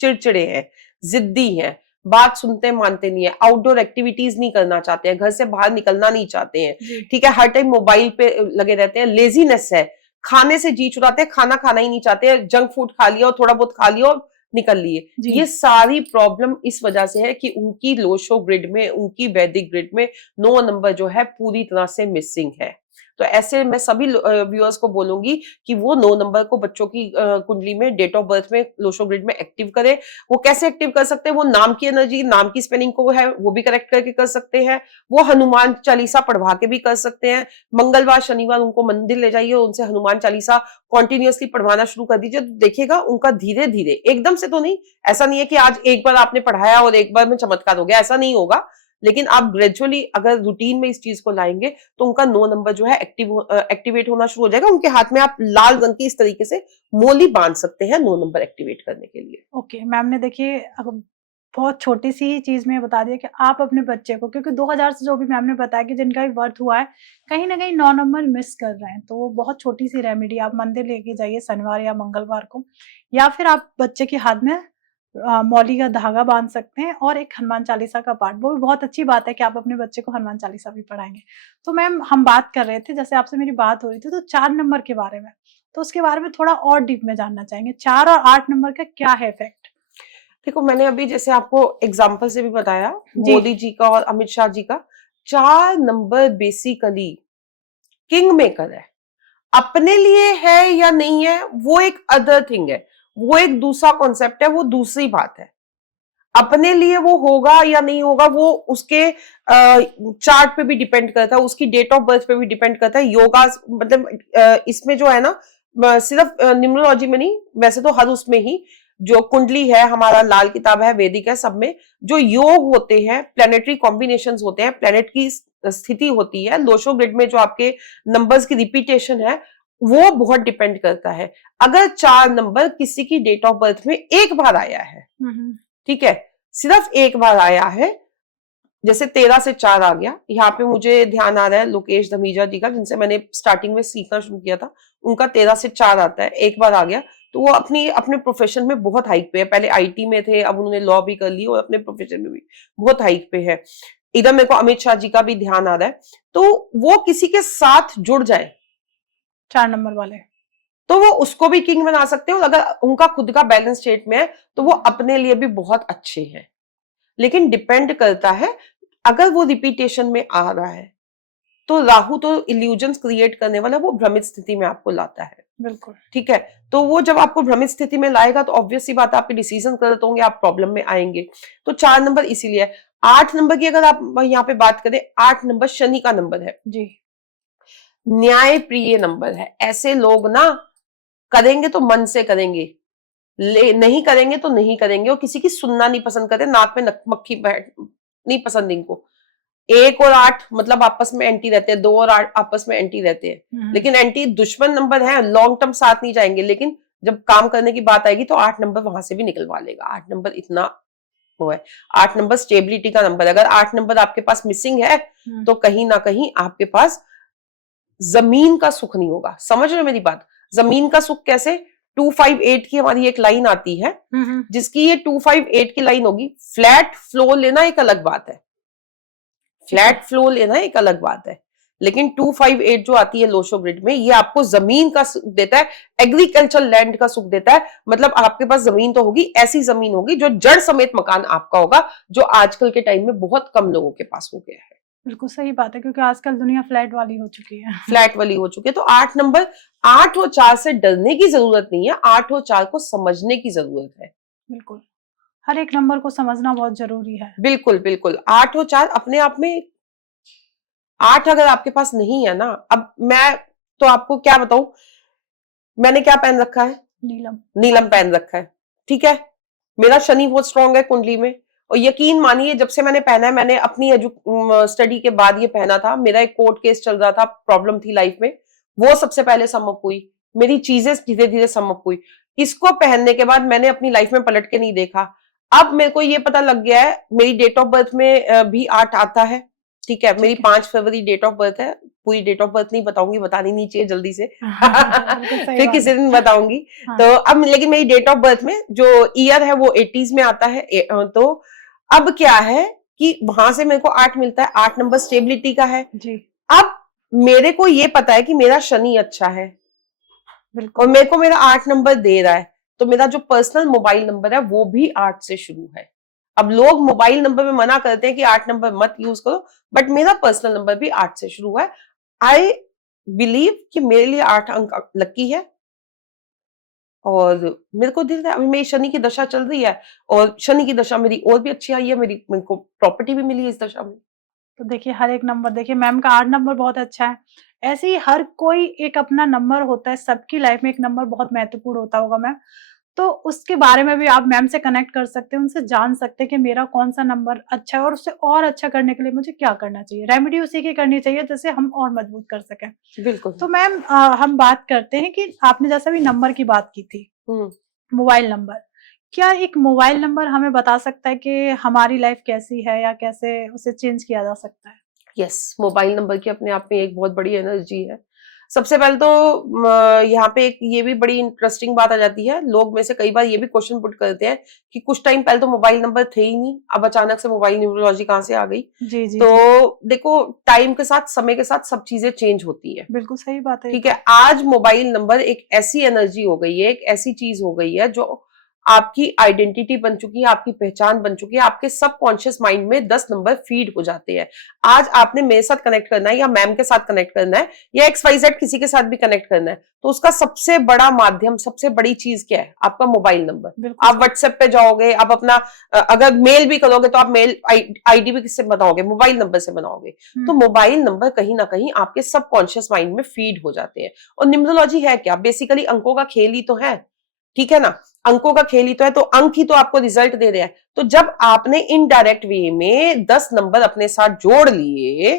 चिड़चिड़े हैं, जिद्दी हैं, बात सुनते मानते नहीं है, आउटडोर एक्टिविटीज नहीं करना चाहते हैं, घर से बाहर निकलना नहीं चाहते हैं, ठीक है, हर टाइम मोबाइल पे लगे रहते हैं, लेजीनेस है, खाने से जी चुराते हैं, खाना खाना ही नहीं चाहते हैं, जंक फूड खा लिया और थोड़ा बहुत खा लिया और निकल लिए। ये सारी प्रॉब्लम इस वजह से है कि उनकी लोशो ग्रिड में, उनकी वैदिक ग्रिड में 9 नंबर जो है पूरी तरह से मिसिंग है। तो ऐसे मैं सभी व्यूअर्स को बोलूंगी कि वो 9 नंबर को बच्चों की कुंडली में, डेट ऑफ बर्थ में, लोशो ग्रिड में एक्टिव करे। वो कैसे एक्टिव कर सकते हैं? वो नाम की एनर्जी, नाम की स्पेलिंग को है वो भी करेक्ट करके कर सकते हैं। वो हनुमान चालीसा पढ़वा के भी कर सकते हैं। मंगलवार शनिवार उनको मंदिर ले जाइए, उनसे हनुमान चालीसा कॉन्टिन्यूअसली पढ़वाना शुरू कर दीजिए, तो देखिएगा उनका धीरे धीरे, एकदम से तो नहीं, ऐसा नहीं है कि आज एक बार आपने पढ़ाया और एक बार में चमत्कार हो गया, ऐसा नहीं होगा। लेकिन आप ग्रेजुअली अगर रूटीन में इस चीज को लाएंगे तो उनका 9 नंबर जो है एक्टिवेट होना शुरू हो जाएगा। उनके हाथ में आप लाल रंग की इस तरीके से मोली बांध सकते हैं 9 नंबर एक्टिवेट करने के लिए। ओके मैम ने देखिए बहुत छोटी सी चीज में बता दिया कि आप अपने बच्चे को, क्योंकि 2000 से जो भी मैम ने बताया कि जिनका भी बर्थ हुआ है, कहीं ना कहीं 9 नंबर मिस कर रहे हैं, तो वो बहुत छोटी सी रेमेडी, आप मंदिर लेके जाइए शनिवार या मंगलवार को, या फिर आप बच्चे के हाथ में मौली का धागा बांध सकते हैं और एक हनुमान चालीसा का पाठ। वो भी बहुत अच्छी बात है कि आप अपने बच्चे को हनुमान चालीसा भी पढ़ाएंगे। तो मैम हम बात कर रहे थे, जैसे आपसे मेरी बात हो रही थी, तो 4 नंबर के बारे में, तो उसके बारे में थोड़ा और डीप में जानना चाहेंगे। 4 और 8 नंबर का क्या है इफेक्ट? देखो मैंने अभी जैसे आपको एग्जाम्पल से भी बताया, मोदी जी का और अमित शाह जी का, 4 नंबर बेसिकली किंग मेकर है। अपने लिए है या नहीं है वो एक अदर थिंग है, वो एक दूसरा कॉन्सेप्ट है, वो दूसरी बात है। अपने लिए वो होगा या नहीं होगा वो उसके चार्ट पे भी डिपेंड करता है, उसकी डेट ऑफ बर्थ पे भी डिपेंड करता है। योगा मतलब इसमें जो है ना, सिर्फ न्यूमरोलॉजी में नहीं, वैसे तो हर उसमें ही, जो कुंडली है हमारा, लाल किताब है, वैदिक है, सब में जो योग होते हैं, प्लैनेटरी कॉम्बिनेशंस होते हैं, प्लैनेट की स्थिति होती है, लोशो ग्रिड में जो आपके नंबर्स की रिपीटेशन है, वो बहुत डिपेंड करता है। अगर 4 नंबर किसी की डेट ऑफ बर्थ में एक बार आया है, ठीक है, सिर्फ एक बार आया है, जैसे 13 से 4 आ गया, यहाँ पे मुझे ध्यान आ रहा है लोकेश धमीजा जी का, जिनसे मैंने स्टार्टिंग में सीखना शुरू किया था, उनका 13 से 4 आता है, एक बार आ गया, तो वो अपनी अपने प्रोफेशन में बहुत हाइक पे है। पहले आईटी में थे, अब उन्होंने लॉ भी कर ली और अपने प्रोफेशन में भी बहुत हाइक पे है। इधर मेरे को अमित शाह जी का भी ध्यान आ रहा है, तो वो किसी के साथ जुड़ जाए 4 नंबर वाले, तो वो उसको भी किंग बना सकते हो। अगर उनका खुद का बैलेंस स्टेट में है तो वो अपने लिए भी बहुत अच्छे हैं। लेकिन डिपेंड करता है, अगर वो रिपीटेशन में आ रहा है तो राहु तो इल्यूजन्स क्रिएट करने वाला, वो भ्रमित स्थिति में आपको लाता है। बिल्कुल ठीक है, तो वो जब आपको भ्रमित स्थिति में लाएगा तो ऑब्वियस सी बात है आपके डिसीजन गलत होंगे, आप प्रॉब्लम में आएंगे। तो 4 नंबर इसीलिए है। 8 नंबर की अगर आप यहाँ पे बात करें, 8 नंबर शनि का नंबर है जी, न्याय प्रिय नंबर है। ऐसे लोग ना करेंगे तो मन से करेंगे, नहीं करेंगे तो नहीं करेंगे, और किसी की सुनना नहीं पसंद करते, नाक में मक्खी बैठ नहीं पसंद इनको। 1 और 8 मतलब आपस में एंटी रहते हैं, 2 और 8 आपस में एंटी रहते हैं, लेकिन एंटी दुश्मन नंबर है, लॉन्ग टर्म साथ नहीं जाएंगे, लेकिन जब काम करने की बात आएगी तो 8 नंबर वहां से भी निकलवा लेगा। 8 नंबर इतना वो है। 8 नंबर स्टेबिलिटी का नंबर। अगर 8 नंबर आपके पास मिसिंग है तो कहीं ना कहीं आपके पास जमीन का सुख नहीं होगा। समझ रहे हो मेरी बात? जमीन का सुख कैसे? 258 की हमारी एक लाइन आती है, जिसकी ये 258 की लाइन होगी। फ्लैट फ्लो लेना एक अलग बात है, फ्लैट फ्लो लेना एक अलग बात है, लेकिन 258 जो आती है लोशो ग्रिड में, ये आपको जमीन का सुख देता है, एग्रीकल्चर लैंड का सुख देता है। मतलब आपके पास जमीन तो होगी, ऐसी जमीन होगी जो जड़ समेत मकान आपका होगा, जो आजकल के टाइम में बहुत कम लोगों के पास हो गया है। बिल्कुल सही बात है, क्योंकि आजकल दुनिया फ्लैट वाली हो चुकी है। फ्लैट वाली हो चुकी है। तो 8 नंबर, 8 और 4 से डरने की जरूरत नहीं है, 8 और 4 को समझने की जरूरत है। बिल्कुल, हर एक नंबर को समझना बहुत जरूरी है। बिल्कुल बिल्कुल। 8 और 4 अपने आप में, 8 अगर आपके पास नहीं है ना, अब मैं तो आपको क्या बताऊं, मैंने क्या पहन रखा है? नीलम, नीलम पहन रखा है। ठीक है, मेरा शनि बहुत स्ट्रांग है कुंडली में, और यकीन मानिए जब से मैंने पहना है, मैंने अपनी स्टडी के बाद ये पहना था। मेरा एक कोर्ट केस चल रहा था, प्रॉब्लम थी लाइफ में, वो सबसे पहले सम अप हुई, मेरी चीजें धीरे धीरे सम अप हुई। इसको पहनने के बाद मैंने अपनी लाइफ में पलट के नहीं देखा। अब मेरे को ये पता लग गया है, मेरी डेट ऑफ बर्थ में भी 8 आता है। ठीक है, मेरी 5 फरवरी डेट ऑफ बर्थ है। पूरी डेट ऑफ बर्थ नहीं बताऊंगी, बतानी नहीं चाहिए जल्दी से फिर किसी दिन बताऊंगी। हाँ। तो अब लेकिन मेरी डेट ऑफ बर्थ में जो ईयर है वो 80s में आता है। तो अब क्या है कि वहां से मेरे को 8 मिलता है, 8 नंबर स्टेबिलिटी का है जी। अब मेरे को ये पता है कि मेरा शनि अच्छा है, बिल्कुल, और मेरे को मेरा 8 नंबर दे रहा है, तो मेरा जो पर्सनल मोबाइल नंबर है वो भी 8 से शुरू है। अब लोग मोबाइल नंबर में मना करते हैं कि 8 नंबर मत यूज करो, बट मेरा पर्सनल नंबर भी 8 से शुरू है। आई बिलीव कि मेरे लिए 8 अंक लकी है, और मेरे को दिल है, अभी मेरी शनि की दशा चल रही है, और शनि की दशा मेरी और भी अच्छी आई है, मेरे को प्रॉपर्टी भी मिली है इस दशा में। तो देखिए हर एक नंबर, देखिए मैम का 8 नंबर बहुत अच्छा है। ऐसे ही हर कोई एक अपना नंबर होता है, सबकी लाइफ में एक नंबर बहुत महत्वपूर्ण होता होगा मैम, तो उसके बारे में भी आप मैम से कनेक्ट कर सकते हैं, उनसे जान सकते हैं कि मेरा कौन सा नंबर अच्छा है, और उससे और अच्छा करने के लिए मुझे क्या करना चाहिए, रेमेडी उसी की करनी चाहिए जिससे हम और मजबूत कर सकें। बिल्कुल। तो मैम हम बात करते हैं कि आपने जैसा भी नंबर की बात की थी, मोबाइल नंबर, क्या एक मोबाइल नंबर हमें बता सकता है कि हमारी लाइफ कैसी है, या कैसे उसे चेंज किया जा सकता है? यस, मोबाइल नंबर की अपने आप में एक बहुत बड़ी एनर्जी है। सबसे पहले तो यहाँ पे एक ये भी बड़ी इंटरेस्टिंग बात आ जाती है, लोग में से कई बार ये भी क्वेश्चन पुट करते हैं कि कुछ टाइम पहले तो मोबाइल नंबर थे ही नहीं, अब अचानक से मोबाइल न्यूमरोलॉजी कहाँ से आ गई? जी जी, तो देखो, टाइम के साथ, समय के साथ सब चीजें चेंज होती है। बिल्कुल सही बात है। ठीक है, आज मोबाइल नंबर एक ऐसी एनर्जी हो गई है, एक ऐसी चीज हो गई है जो आपकी आइडेंटिटी बन चुकी है, आपकी पहचान बन चुकी है। आपके सबकॉन्शियस माइंड में 10 नंबर फीड हो जाते हैं। आज आपने मेरे साथ कनेक्ट करना है, या मैम के साथ कनेक्ट करना है, या XYZ किसी के साथ भी कनेक्ट करना है, तो उसका सबसे बड़ा माध्यम, सबसे बड़ी चीज क्या है? आपका मोबाइल नंबर। आप व्हाट्सएप पे जाओगे, आप अपना अगर मेल भी करोगे तो आप मेल आईडी भी किससे बनाओगे? मोबाइल नंबर से बनाओगे। तो मोबाइल नंबर कहीं ना कहीं आपके सबकॉन्शियस माइंड में फीड हो जाते हैं। और न्यूमरोलॉजी है क्या? बेसिकली अंकों का खेल ही तो है। ठीक है ना, अंकों का खेल ही तो है, तो अंक ही तो आपको रिजल्ट दे रहे हैं। तो जब आपने इनडायरेक्ट वे में 10 नंबर अपने साथ जोड़ लिए,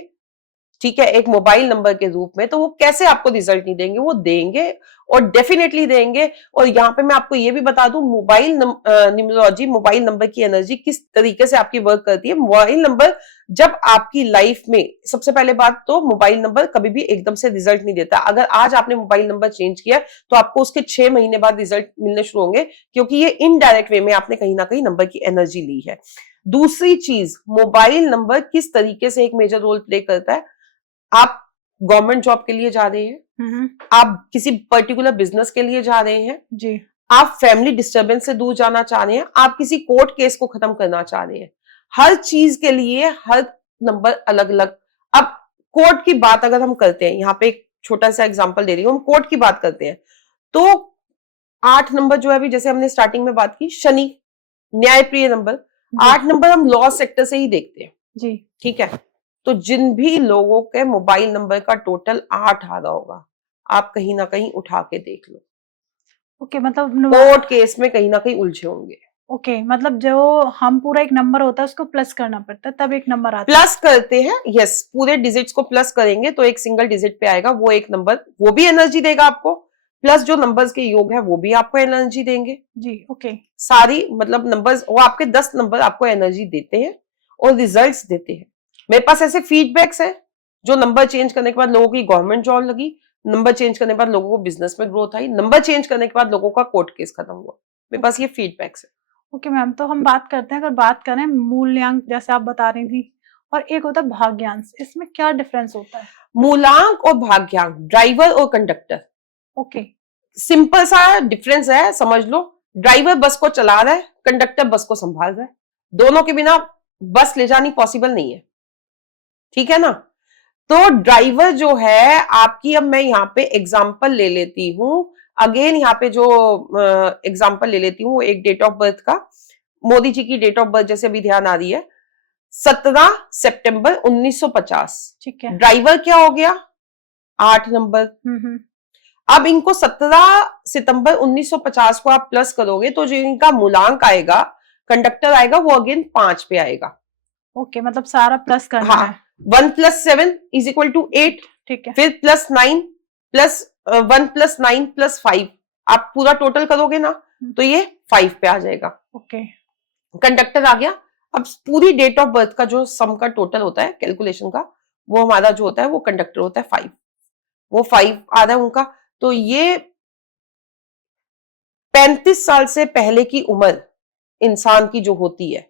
ठीक है, एक मोबाइल नंबर के रूप में, तो वो कैसे आपको रिजल्ट नहीं देंगे? वो देंगे और डेफिनेटली देंगे। और यहाँ पे मैं आपको ये भी बता दूं, मोबाइल न्यूमरोलॉजी, मोबाइल नंबर की एनर्जी किस तरीके से आपकी वर्क करती है। मोबाइल नंबर जब आपकी लाइफ में, सबसे पहले बात तो मोबाइल नंबर कभी भी एकदम से रिजल्ट नहीं देता। अगर आज आपने मोबाइल नंबर चेंज किया तो आपको उसके 6 महीने बाद रिजल्ट मिलने शुरू होंगे, क्योंकि ये इनडायरेक्ट वे में आपने कहीं ना कहीं नंबर की एनर्जी ली है। दूसरी चीज, मोबाइल नंबर किस तरीके से एक मेजर रोल प्ले करता है। आप गवर्नमेंट जॉब के लिए जा रहे हैं, आप किसी पर्टिकुलर बिजनेस के लिए जा रहे हैं जी, आप फैमिली डिस्टर्बेंस से दूर जाना चाह रहे हैं, आप किसी कोर्ट केस को खत्म करना चाह रहे हैं, हर चीज के लिए हर नंबर अलग अलग। अब कोर्ट की बात अगर हम करते हैं, यहाँ पे एक छोटा सा एग्जांपल दे रही हूँ, हम कोर्ट की बात करते हैं तो 8 नंबर जो है, अभी जैसे हमने स्टार्टिंग में बात की, शनि न्यायप्रिय नंबर, 8 नंबर हम लॉ सेक्टर से ही देखते हैं जी, ठीक है। तो जिन भी लोगों के मोबाइल नंबर का टोटल 8 आ रहा होगा, आप कहीं ना कहीं उठा के देख लो, ओके, मतलब कोर्ट केस में कहीं ना कहीं उलझे होंगे। ओके, मतलब जो हम पूरा एक नंबर होता है उसको प्लस करना पड़ता है तब एक नंबर आता है। प्लस करते हैं, यस, पूरे डिजिट्स को प्लस करेंगे तो एक सिंगल डिजिट पे आएगा, वो एक नंबर, वो भी एनर्जी देगा आपको, प्लस जो नंबर्स के योग है वो भी आपको एनर्जी देंगे। जी, ओके, सारी मतलब नंबर्स, वो आपके 10 नंबर आपको एनर्जी देते हैं और रिजल्ट्स देते हैं। मेरे पास ऐसे फीडबैक्स है, जो नंबर चेंज करने के बाद लोगों की गवर्नमेंट जॉब लगी, नंबर चेंज करने के बाद लोगों को बिजनेस में ग्रोथ आई, नंबर चेंज करने के बाद लोगों का कोर्ट केस खत्म हुआ। मेरे पास ये फीडबैक्स है। ओके मैम, तो हम बात करते हैं, अगर बात करें मूल्यांक जैसे आप बता रही थी, और एक होता है भाग्यांश, इसमें क्या डिफरेंस होता है? मूलांक और भाग्यांक, ड्राइवर और कंडक्टर, ओके, सिंपल सा डिफरेंस है, समझ लो। ड्राइवर बस को चला रहा है, कंडक्टर बस को संभाल रहा है, दोनों के बिना बस ले जानी पॉसिबल नहीं है, ठीक है ना। तो ड्राइवर जो है आपकी, अब मैं यहाँ पे एग्जांपल ले लेती हूँ, अगेन यहाँ पे जो एग्जांपल ले लेती हूँ एक डेट ऑफ बर्थ का, मोदी जी की डेट ऑफ बर्थ जैसे अभी ध्यान आ रही है, 17 सितंबर 1950। ठीक है, ड्राइवर क्या हो गया, 8 नंबर। अब इनको 17 सितंबर 1950 को आप प्लस करोगे तो जो इनका मूलांक आएगा, कंडक्टर आएगा, वो अगेन 5 पे आएगा। ओके, मतलब सारा प्लस करना हाँ, है। 1 + 7 = 8, ठीक है, फिर +9 प्लस 1 + 9 + 5, आप पूरा टोटल करोगे ना तो ये 5 पे आ जाएगा। ओके, कंडक्टर आ गया। अब पूरी डेट ऑफ बर्थ का जो सम का टोटल होता है कैलकुलेशन का, वो हमारा जो होता है वो कंडक्टर होता है 5, वो 5 आ रहा है उनका। तो ये 35 साल से पहले की उम्र इंसान की जो होती है,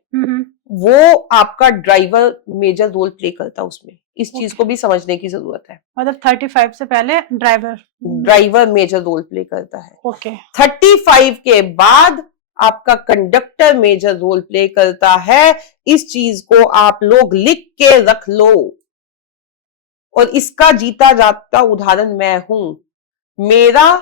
वो आपका ड्राइवर मेजर रोल प्ले करता है उसमें। इस चीज को भी समझने की जरूरत है। मतलब 35 से पहले ड्राइवर मेजर रोल प्ले करता है। ओके, 35 के बाद आपका कंडक्टर मेजर रोल प्ले करता है। इस चीज को आप लोग लिख के रख लो, और इसका जीता जाता उदाहरण मैं हूं। मेरा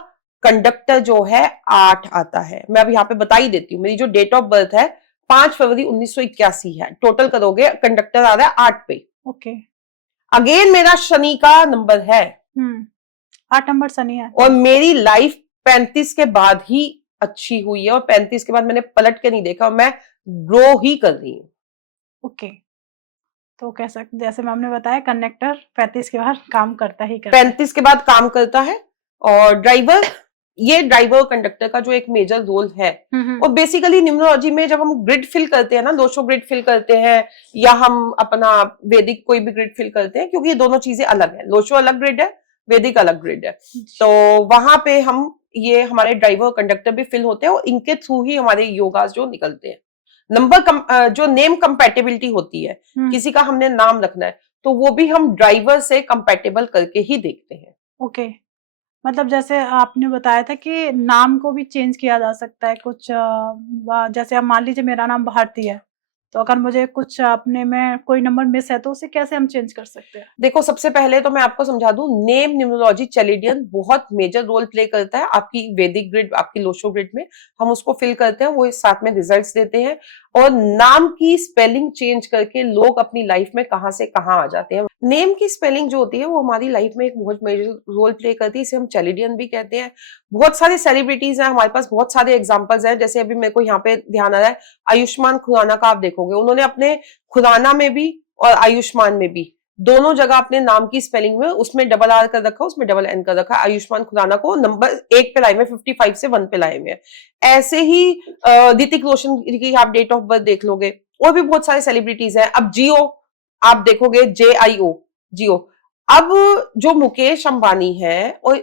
कंडक्टर जो है 8 आता है। मैं अब यहाँ पे बता ही देती हूँ, मेरी जो डेट ऑफ बर्थ है 5 फरवरी 1981 है। टोटल करोगे कंडक्टर आ रहा है 8 पे। ओके, अगेन मेरा शनि का नंबर है, 8 नंबर शनि है, और मेरी लाइफ 35 के बाद ही अच्छी हुई है, और 35 के बाद मैंने पलट के नहीं देखा, और मैं ग्रो ही कर रही हूँ। ओके, तो कह सकते जैसे मैम ने बताया कंडक्टर 35 के बाद काम करता ही करता है। 35 के बाद काम करता है, और ड्राइवर, ये ड्राइवर और कंडक्टर का जो एक मेजर रोल है। और बेसिकली न्यूमरोलॉजी में जब हम ग्रिड फिल करते हैं ना, लोशो ग्रिड फिल करते हैं, या हम अपना वैदिक कोई भी ग्रिड फिल करते हैं, क्योंकि ये दोनों चीजें अलग है, लोशो अलग ग्रिड है, वैदिक अलग ग्रिड है, तो वहां पे हम ये हमारे ड्राइवर और कंडक्टर भी फिल होते हैं, और इनके थ्रू ही हमारे योगास जो निकलते हैं। नंबर जो नेम कंपैटिबिलिटी होती है, किसी का हमने नाम रखना है, तो वो भी हम ड्राइवर से कंपैटिबल करके ही देखते हैं। ओके, मतलब जैसे आपने बताया था कि नाम को भी चेंज किया जा सकता है कुछ, जैसे अब मान लीजिए मेरा नाम भारती है, तो अगर मुझे कुछ अपने में कोई नंबर मिस है तो उसे कैसे हम चेंज कर सकते हैं? देखो, सबसे पहले तो मैं आपको समझा दूं, नेम न्यूमरोलॉजी चैलेडियन बहुत मेजर रोल प्ले करता है आपकी वैदिक ग्रिड, आपकी लोशो ग्रिड में। हम उसको फिल करते हैं, वो साथ में रिजल्ट्स देते हैं, और नाम की स्पेलिंग चेंज करके लोग अपनी लाइफ में कहां से कहां आ जाते हैं। नेम की स्पेलिंग जो होती है वो हमारी लाइफ में एक बहुत मेजर रोल प्ले करती है, इसे हम चैलेडियन भी कहते हैं। बहुत सारे सेलिब्रिटीज हैं हमारे पास, बहुत सारे एग्जाम्पल्स हैं, जैसे अभी मेरे को यहाँ पे ध्यान आ रहा है आयुष्मान खुराना का, आप देखोगे उन्होंने अपने खुराना में भी और आयुष्मान में भी दोनों जगह अपने नाम की स्पेलिंग में उसमें डबल आर कर रखा, उसमें डबल एन कर रखा। आयुष्मान खुराना को नंबर 1 पे लाए में 55 से 1 पे लाए में। ऐसे ही ऋतिक रोशन की आप डेट ऑफ बर्थ देख लोगे, और भी बहुत सारे सेलिब्रिटीज हैं। अब जियो आप देखोगे, JIO, जियो। अब जो मुकेश अंबानी है और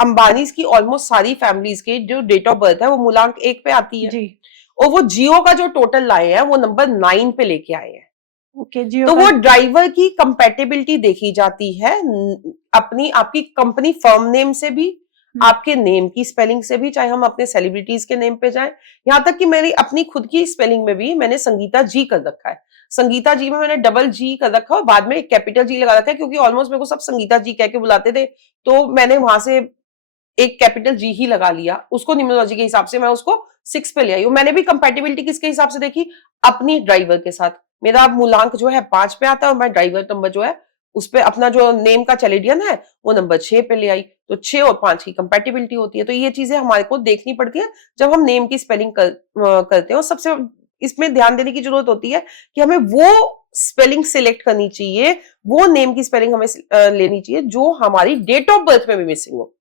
अंबानी की ऑलमोस्ट सारी फैमिलीज के जो डेट ऑफ बर्थ है वो मूलांक 1 पे आती है जी। और वो जियो का जो टोटल लाए हैं वो नंबर 9 पे लेके आए हैं। ओके, जियो तो का वो ड्राइवर की कंपैटिबिलिटी देखी जाती है अपनी आपकी कंपनी फर्म नेम से भी, आपके नेम की स्पेलिंग से भी, चाहे हम अपने सेलिब्रिटीज के नेम पे जाएं, यहां तक कि मेरी अपनी खुद की स्पेलिंग में भी मैंने संगीता जी कर रखा है। संगीता जी में मैंने डबल जी कर रखा है और बाद में एक कैपिटल जी लगा रखा है, क्योंकि ऑलमोस्ट मेरे को सब संगीता जी कह के बुलाते थे, तो मैंने वहां से एक कैपिटल जी ही लगा लिया। उसको न्यूमरोलॉजी के हिसाब से मैं उसको 6 पे ले आई हूँ। मैंने भी कंपैटिबिलिटी किसके हिसाब से देखी? अपनी ड्राइवर के साथ। मेरा मूलांक जो है 5 पे आता है और मैं ड्राइवर नंबर जो है उस पे अपना जो नेम का चैलेडियन है वो नंबर 6 पे ले आई, तो 6 और 5 की कंपैटिबिलिटी होती है। तो ये चीजें हमारे को देखनी पड़ती है जब हम नेम की स्पेलिंग करते हैं। और सबसे इसमें ध्यान देने की जरूरत होती है कि हमें वो स्पेलिंग सिलेक्ट करनी चाहिए, वो नेम की स्पेलिंग हमें लेनी चाहिए जो हमारी डेट ऑफ बर्थ में भी मिसिंग हो।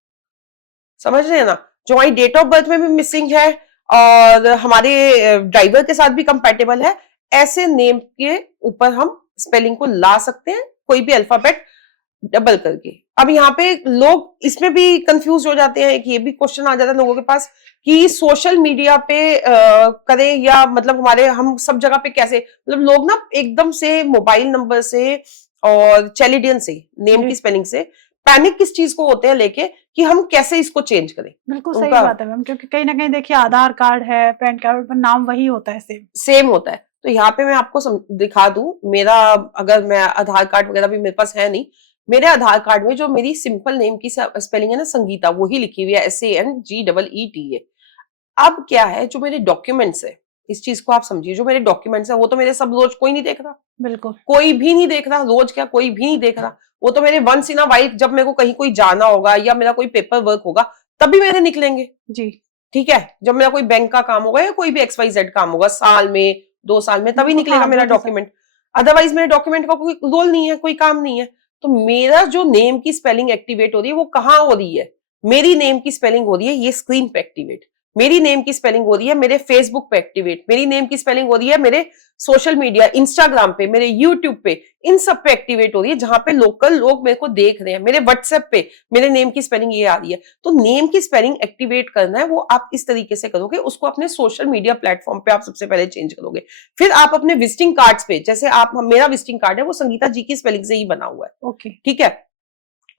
समझ रहे हैं ना? जो हमारी डेट ऑफ बर्थ में भी मिसिंग है और हमारे ड्राइवर के साथ भी कंपैटिबल है, ऐसे नेम के ऊपर हम स्पेलिंग को ला सकते हैं, कोई भी अल्फाबेट डबल करके। अब यहाँ पे लोग इसमें भी कंफ्यूज हो जाते हैं, कि ये भी क्वेश्चन आ जाता है लोगों के पास कि सोशल मीडिया पे करें या मतलब हमारे हम सब जगह पे कैसे, मतलब लोग ना एकदम से मोबाइल नंबर से और चैलिडियन से नेम की स्पेलिंग से पैनिक किस चीज को होते हैं लेके कि हम कैसे इसको चेंज करें। बिल्कुल सही बात है मैम, क्योंकि कहीं ना कहीं देखिए आधार कार्ड है, पैन कार्ड पर नाम वही होता है, सेम होता है। तो यहाँ पे मैं आपको दिखा दूं, मेरा अगर मैं आधार कार्ड वगैरह भी मेरे पास है नहीं, मेरे आधार कार्ड में जो मेरी सिंपल नेम की स्पेलिंग है ना संगीता, वही लिखी हुई है SANGEETA। अब क्या है, जो मेरे डॉक्यूमेंट्स है, इस चीज को आप समझिए, जो मेरे डॉक्यूमेंट्स है वो तो मेरे सब रोज कोई नहीं देख रहा। बिल्कुल, कोई भी नहीं देख रहा, रोज क्या कोई भी नहीं देख रहा। वो तो मेरे वंस इन अ वाइल, जब मेरे को कहीं कोई जाना होगा या मेरा कोई पेपर वर्क होगा तभी मेरे निकलेंगे जी। ठीक है, जब मेरा कोई बैंक का काम होगा या कोई भी XYZ काम होगा साल में 2 साल में, तभी निकलेगा मेरा डॉक्यूमेंट। अदरवाइज मेरे डॉक्यूमेंट का कोई रोल नहीं है, कोई काम नहीं है। तो मेरा जो नेम की स्पेलिंग एक्टिवेट हो रही है वो कहाँ हो रही है? मेरी नेम की स्पेलिंग हो रही है ये स्क्रीन पे एक्टिवेट, मेरी नेम की स्पेलिंग हो रही है मेरे फेसबुक पे एक्टिवेट, मेरी नेम की स्पेलिंग हो रही है मेरे सोशल मीडिया, इंस्टाग्राम पे, मेरे यूट्यूब पे, इन सब पे एक्टिवेट हो रही है, जहां पे लोकल लोग मेरे को देख रहे हैं। मेरे व्हाट्सएप पे मेरे नेम की स्पेलिंग ये आ रही है। तो नेम की स्पेलिंग एक्टिवेट करना है वो आप इस तरीके से करोगे, उसको अपने सोशल मीडिया प्लेटफॉर्म पे आप सबसे पहले चेंज करोगे। फिर आप अपने विजिटिंग कार्ड्स पे, जैसे आप मेरा विजिटिंग कार्ड है वो संगीता जी की स्पेलिंग से ही बना हुआ है, ओके, ठीक है।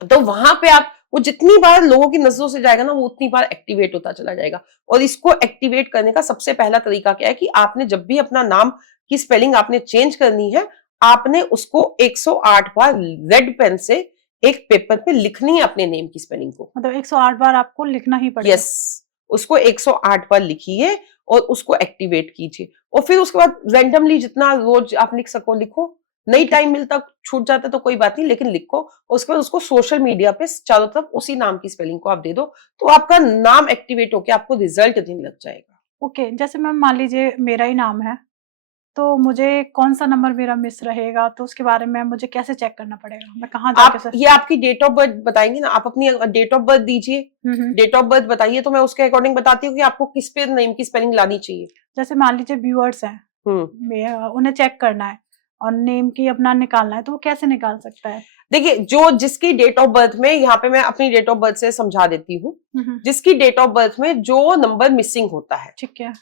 तो वहां पे आप वो जितनी बार लोगों की नजरों से जाएगा ना वो उतनी बार एक्टिवेट होता चला जाएगा। और इसको एक्टिवेट करने का सबसे पहला तरीका क्या है कि आपने जब भी अपना नाम की स्पेलिंग आपने चेंज करनी है, आपने उसको 108 बार रेड पेन से एक पेपर पे लिखनी है अपने नेम की स्पेलिंग को। मतलब 108 बार आपको लिखना ही पड़ेगा। यस, उसको 108 बार लिखिए और उसको एक्टिवेट कीजिए। और फिर उसके बाद रैंडमली जितना रोज आप लिख सको लिखो, नहीं टाइम मिलता छूट जाता तो कोई बात नहीं, लेकिन लिखो। और उसके बाद उसको सोशल मीडिया पे चारों तरफ उसी नाम की स्पेलिंग को आप दे दो, तो आपका नाम एक्टिवेट होकर आपको रिजल्ट देने लग जाएगा। ओके, जैसे मैम मान लीजिए मेरा ही नाम है, तो मुझे कौन सा नंबर मेरा मिस रहेगा, तो उसके बारे में मुझे कैसे चेक करना पड़ेगा? मैं कहाँ जाके ये आपकी डेट ऑफ बर्थ बताएंगे ना, आप अपनी डेट ऑफ बर्थ दीजिए, डेट ऑफ बर्थ बताइए, तो मैं उसके अकॉर्डिंग बताती हूँ कि आपको किस पे नेम की स्पेलिंग लानी चाहिए। जैसे मान लीजिए व्यूअर्स हैं, उन्हें चेक करना है और नेम की अपना निकालना है, तो वो कैसे निकाल सकता है? देखिए, जो जिसकी डेट ऑफ बर्थ में, यहाँ पे मैं अपनी डेट ऑफ बर्थ से समझा देती हूँ, जिसकी डेट ऑफ बर्थ में जो नंबर मिसिंग होता है, ठीक है।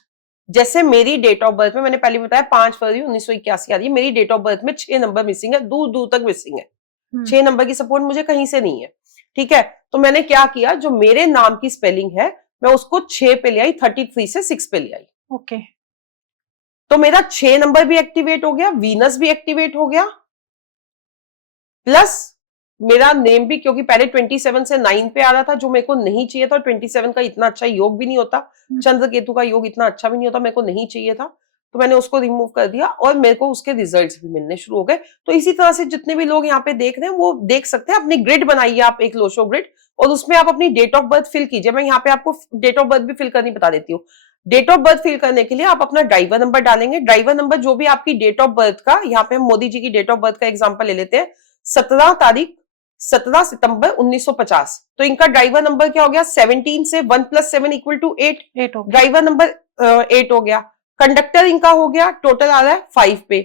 जैसे मेरी डेट ऑफ बर्थ में मैंने पहले बताया 5 फरवरी 1981 आ रही है, मेरी डेट ऑफ बर्थ में 6 नंबर मिसिंग है, दूर दूर तक मिसिंग है। 6 नंबर की सपोर्ट मुझे कहीं से नहीं है, ठीक है। तो मैंने क्या किया, जो मेरे नाम की स्पेलिंग है मैं उसको 6 पे ले आई, 33 से 6 पे ले आई। ओके, तो मेरा 6 नंबर भी एक्टिवेट हो गया, वीनस भी एक्टिवेट हो गया, प्लस मेरा नेम भी, क्योंकि पहले 27 से 9 पे आ रहा था जो मेरे को नहीं चाहिए था, और 27 का इतना अच्छा योग भी नहीं होता, चंद्र केतु का योग इतना अच्छा भी नहीं होता, मेरे को नहीं चाहिए था, तो मैंने उसको रिमूव कर दिया और मेरे को उसके रिजल्ट्स भी मिलने शुरू हो गए। तो इसी तरह से जितने भी लोग यहाँ पे देख रहे हैं वो देख सकते हैं। अपनी ग्रिड बनाइए आप, एक लोशो ग्रिड, और उसमें आप अपनी डेट ऑफ बर्थ फिल कीजिए। मैं यहाँ पे आपको डेट ऑफ बर्थ भी फिल करनी बता देती हूँ। डेट ऑफ बर्थ फिल करने के लिए आप अपना ड्राइवर नंबर डालेंगे। ड्राइवर नंबर जो भी आपकी डेट ऑफ बर्थ का, यहाँ पे हम मोदी जी की डेट ऑफ बर्थ का एग्जाम्पल ले लेते हैं, 17 सितंबर 1950। तो इनका ड्राइवर नंबर क्या हो गया? 17 से 1 + 7 = 8, 8 हो गया। ड्राइवर नंबर 8 हो गया। कंडक्टर इनका हो गया, टोटल आ रहा है 5 पे,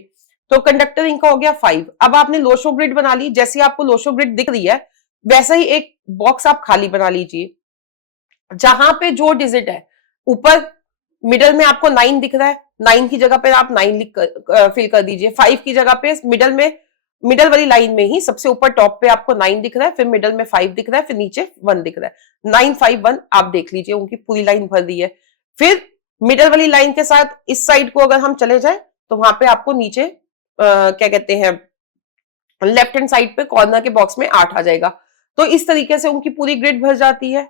तो कंडक्टर इनका हो गया 5। अब आपने लोशो ग्रिड बना ली, जैसे आपको लोशो ग्रिड दिख रही है वैसा ही एक बॉक्स आप खाली बना लीजिए, जहां पे जो डिजिट है ऊपर मिडल में आपको 9 दिख रहा है, 9 की जगह पे आप 9 लिख कर फिल कर दीजिए। 5 की जगह पे मिडल वाली लाइन में ही सबसे ऊपर टॉप पे आपको 9 दिख रहा है, फिर मिडल में 5 दिख रहा है, फिर नीचे 1 दिख रहा है। 9 5 1 आप देख लीजिए, उनकी पूरी लाइन भर दी है। फिर मिडल वाली लाइन के साथ इस साइड को अगर हम चले जाए तो वहां पे आपको नीचे क्या कहते हैं, लेफ्ट हैंड साइड पे कॉर्नर के बॉक्स में 8 आ जाएगा। तो इस तरीके से उनकी पूरी ग्रिड भर जाती है।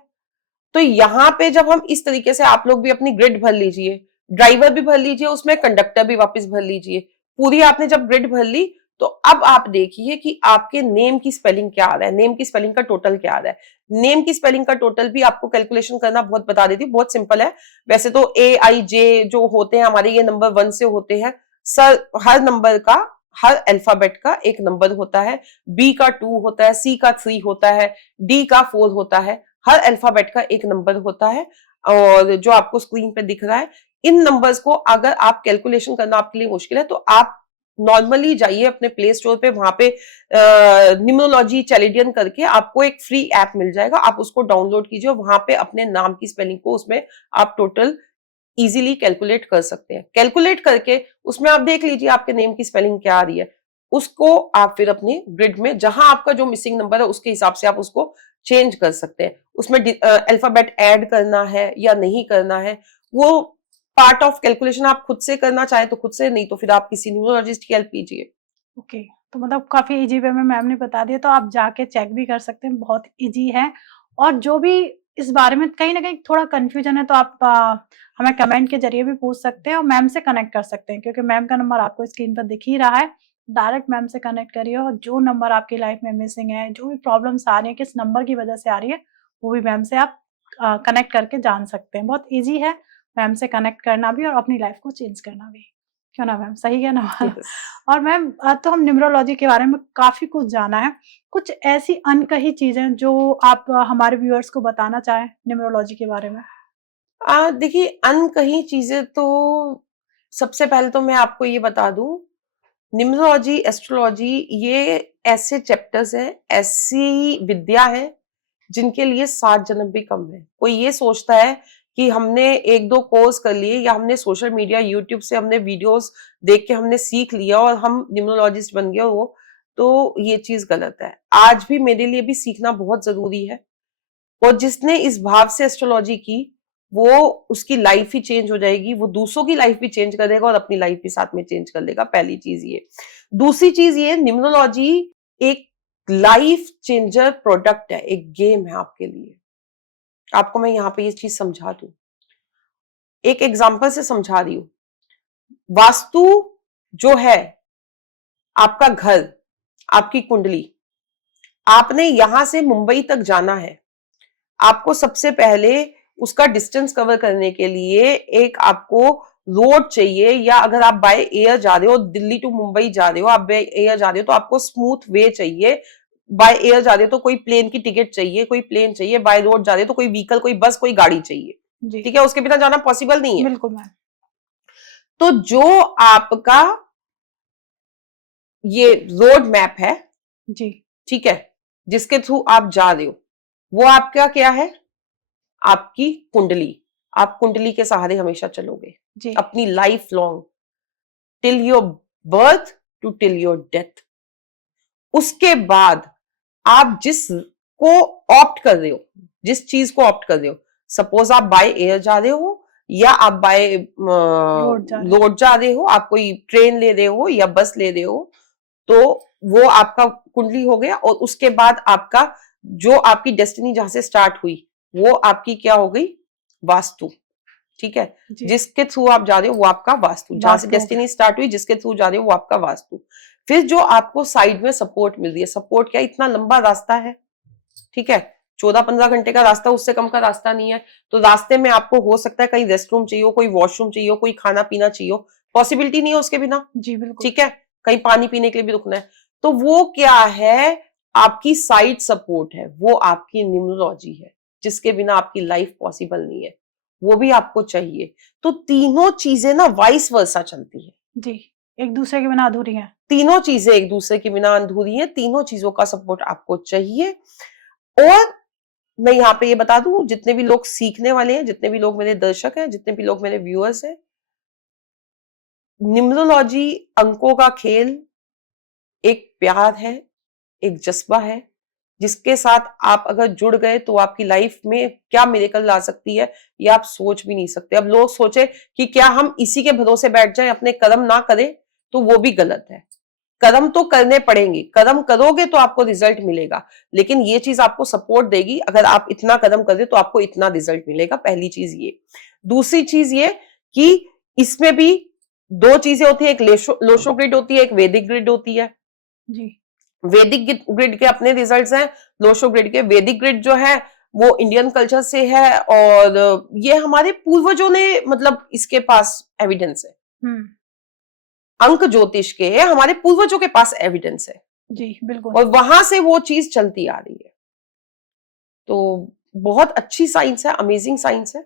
तो यहां पे जब हम इस तरीके से, आप लोग भी अपनी ग्रिड भर लीजिए, ड्राइवर भी भर लीजिए, उसमें कंडक्टर भी वापस भर लीजिए। पूरी आपने जब ग्रिड भर ली तो अब आप देखिए कि आपके नेम की स्पेलिंग क्या आ रहा है, नेम की स्पेलिंग का टोटल क्या आ रहा है। नेम की स्पेलिंग का टोटल भी आपको कैलकुलेशन करना बहुत बता देती हूँ, बहुत सिंपल है। वैसे तो AIJ जो होते हैं हमारे, ये नंबर 1 से होते हैं। सर हर नंबर का, हर अल्फाबेट का एक नंबर होता है। B का 2 होता है, C का 3 होता है, D का 4 होता है। हर अल्फाबेट का एक नंबर होता है। और जो आपको स्क्रीन पे दिख रहा है, इन नंबर्स को अगर आप कैलकुलेशन करना आपके लिए मुश्किल है तो आप नॉर्मली जाइए अपने प्ले स्टोर पे, वहां पे न्यूमरोलॉजी चैलेडियन करके आपको एक फ्री ऐप मिल जाएगा, आप उसको डाउनलोड कीजिए। वहां पे अपने नाम की स्पेलिंग को उसमें आप टोटल इजीली कैलकुलेट कर सकते हैं। कैलकुलेट करके उसमें आप देख लीजिए आपके नेम की स्पेलिंग क्या आ रही है, उसको आप फिर अपनी ग्रिड में जहां आपका जो मिसिंग नंबर है उसके हिसाब से आप उसको चेंज कर सकते हैं। उसमें अल्फाबेट ऐड करना है या नहीं करना है, वो पार्ट ऑफ कैलकुलेशन आप खुद से करना चाहे तो खुद से, नहीं तो फिर आप किसी न्यूमरोलॉजिस्ट की हेल्प लीजिए। ओके, तो मतलब काफी इजी वे में मैम ने बता दिया, तो आप जाके चेक भी कर सकते हैं, बहुत इजी है। और जो भी इस बारे में कहीं ना कहीं थोड़ा कंफ्यूजन है तो आप हमें कमेंट के जरिए भी पूछ सकते हैं और मैम से कनेक्ट कर सकते हैं, क्योंकि मैम का नंबर आपको स्क्रीन पर दिख ही रहा है। डायरेक्ट मैम से कनेक्ट करिए और जो नंबर आपकी लाइफ में मिसिंग है, जो भी प्रॉब्लम्स आ रही है, किस नंबर की वजह से आ रही है, वो भी मैम से आप कनेक्ट करके जान सकते हैं। बहुत ईजी है मैम से कनेक्ट करना भी और अपनी लाइफ को चेंज करना भी, क्यों ना मैम? सही है ना? Yes. और मैम तो हम न्यूमरोलॉजी के बारे में काफी कुछ जाना है, कुछ ऐसी अनकही चीजें जो आप हमारे व्यूअर्स को बताना चाहें न्यूमरोलॉजी के बारे में? देखिए, अनकही चीजें तो सबसे पहले तो मैं आपको ये बता दूं, न्यूमरोलॉजी, एस्ट्रोलॉजी ये ऐसे चैप्टर्स हैं, ऐसी विद्या है जिनके लिए 7 जन्म भी कम है। कोई ये सोचता है कि हमने 1-2 कोर्स कर लिए या हमने सोशल मीडिया, यूट्यूब से हमने वीडियोस देख के हमने सीख लिया और हम न्यूमरोलॉजिस्ट बन गए, वो तो ये चीज गलत है। आज भी मेरे लिए भी सीखना बहुत जरूरी है। और जिसने इस भाव से एस्ट्रोलॉजी की, वो उसकी लाइफ ही चेंज हो जाएगी, वो दूसरों की लाइफ भी चेंज कर देगा और अपनी लाइफ भी साथ में चेंज कर लेगा। पहली चीज ये। दूसरी चीज ये, न्यूमरोलॉजी एक लाइफ चेंजर प्रोडक्ट है, एक गेम है आपके लिए। आपको मैं यहाँ पे ये चीज समझा दूं, एक एग्जांपल से समझा रही हूं। वास्तु जो है, आपका घर, आपकी कुंडली, आपने यहां से मुंबई तक जाना है, आपको सबसे पहले उसका डिस्टेंस कवर करने के लिए एक आपको रोड चाहिए, या अगर आप बाय एयर जा रहे हो, दिल्ली टू मुंबई जा रहे हो, आप बाय एयर जा रहे हो तो आपको स्मूथ वे चाहिए। बाय एयर जा रहे हो तो कोई प्लेन की टिकट चाहिए, कोई प्लेन चाहिए। बाय रोड जा रहे हो तो कोई व्हीकल, कोई बस, कोई गाड़ी चाहिए। ठीक है, उसके बिना जाना पॉसिबल नहीं है। बिल्कुल मैम। तो जो आपका ये रोड मैप है जी, ठीक है, जिसके थ्रू आप जा रहे हो, वो आपका क्या है? आपकी कुंडली। आप कुंडली के सहारे हमेशा चलोगे जी, अपनी life long, till your birth to till your death. उसके बाद आप जिसको ऑप्ट कर रहे हो, जिस चीज को ऑप्ट कर रहे हो, सपोज आप बाय एयर जा रहे हो या आप बाय रोड जा रहे हो, आप कोई ट्रेन ले रहे हो या बस ले रहे हो, तो वो आपका कुंडली हो गया। और उसके बाद आपका जो आपकी डेस्टिनी जहां से स्टार्ट हुई, वो आपकी क्या हो गई? वास्तु। ठीक है, जिसके थ्रू आप जा रहे हो वो आपका वास्तु, जहां से डेस्टिनी स्टार्ट हुई, जिसके थ्रू जा रहे हो वो आपका वास्तु। फिर जो आपको साइड में सपोर्ट मिल रही है, सपोर्ट क्या, इतना लंबा रास्ता है, ठीक है, 14-15 घंटे का रास्ता, उससे कम का रास्ता नहीं है। तो रास्ते में आपको हो सकता है कहीं रेस्ट रूम चाहिए, कोई वॉशरूम चाहिए, कोई खाना पीना चाहिए, पॉसिबिलिटी नहीं है उसके बिना। जी बिल्कुल। ठीक है, कहीं पानी पीने के लिए भी रुकना है। तो वो क्या है, आपकी साइड सपोर्ट है, वो आपकी न्यूमरोलॉजी है, जिसके बिना आपकी लाइफ पॉसिबल नहीं है, वो भी आपको चाहिए। तो तीनों चीजें ना वाइस वर्सा चलती है जी, एक दूसरे के बिना अधूरी है। तीनों चीजें एक दूसरे के बिना अधूरी हैं, तीनों चीजों का सपोर्ट आपको चाहिए। और मैं यहाँ पे ये बता दूं, जितने भी लोग सीखने वाले हैं, जितने भी लोग मेरे दर्शक हैं, जितने भी लोग मेरे व्यूअर्स हैं, न्यूमरोलॉजी अंकों का खेल एक प्यार है, एक जज्बा है, जिसके साथ आप अगर जुड़ गए तो आपकी लाइफ में क्या मिरेकल ला सकती है, ये आप सोच भी नहीं सकते। अब लोग सोचे कि क्या हम इसी के भरोसे बैठ जाएं, अपने कर्म ना करें, तो वो भी गलत है। कर्म तो करने पड़ेंगे, कर्म करोगे तो आपको रिजल्ट मिलेगा, लेकिन ये चीज आपको सपोर्ट देगी, अगर आप इतना कर्म करें तो आपको इतना रिजल्ट मिलेगा। पहली चीज ये। दूसरी चीज ये कि इसमें भी दो चीजें होती है, एक लोशो ग्रिड होती है, एक वैदिक ग्रिड होती है। जी, वैदिक ग्रिड के अपने रिजल्ट्स हैं, लोशो ग्रिड के। वैदिक ग्रिड जो है वो इंडियन कल्चर से है, और ये हमारे पूर्वजों ने मतलब इसके पास एविडेंस है। अंक ज्योतिष के हमारे पूर्वजों के पास एविडेंस है, जी बिल्कुल। और वहां से वो चीज चलती आ रही है। तो बहुत अच्छी साइंस है, अमेजिंग साइंस है,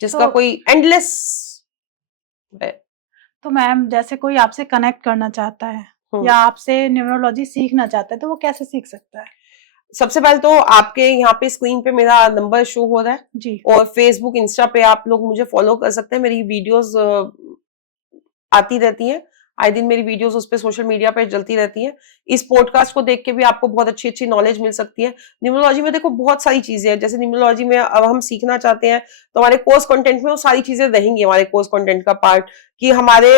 जिसका तो कोई एंडलेस है। तो मैम, जैसे कोई आपसे कनेक्ट करना चाहता है या आपसे न्यूमरोलॉजी सीखना चाहता है, तो वो कैसे सीख सकता है? सबसे पहले तो आपके यहाँ पे स्क्रीन पे मेरा नंबर शो हो रहा है जी, और फेसबुक, इंस्टा पे आप लोग मुझे फॉलो कर सकते हैं। मेरी वीडियोस आती रहती हैं, आए दिन मेरी वीडियोस उस पे सोशल मीडिया पे चलती रहती हैं। इस पॉडकास्ट को देख के भी आपको बहुत अच्छी अच्छी नॉलेज मिल सकती है। न्यूमरोलॉजी में देखो बहुत सारी चीजें हैं, जैसे न्यूमरोलॉजी में अब हम सीखना चाहते हैं तो हमारे कोर्स कंटेंट में वो सारी चीजें रहेंगी, हमारे कोर्स कंटेंट का पार्ट, कि हमारे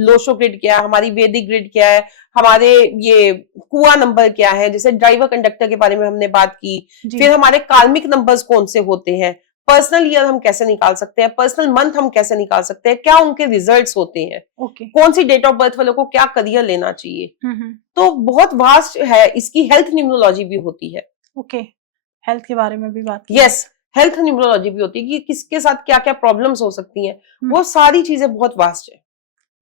लोशो ग्रिड क्या है, हमारी वैदिक ग्रिड क्या है, हमारे ये कुआ नंबर क्या है, जैसे ड्राइवर कंडक्टर के बारे में हमने बात की। फिर हमारे कार्मिक नंबर्स कौन से होते हैं, पर्सनल ईयर हम कैसे निकाल सकते हैं, पर्सनल मंथ हम कैसे निकाल सकते हैं, क्या उनके रिजल्ट्स होते हैं, कौन सी डेट ऑफ बर्थ वालों को क्या करियर लेना चाहिए। तो बहुत वास्ट है। इसकी हेल्थ न्यूमरोलॉजी भी होती है। ओके, हेल्थ के बारे में भी बात की। यस, हेल्थ न्यूमरोलॉजी भी होती है कि किसके साथ क्या क्या प्रॉब्लम्स हो सकती हैं। वो सारी चीजें बहुत वास्ट है।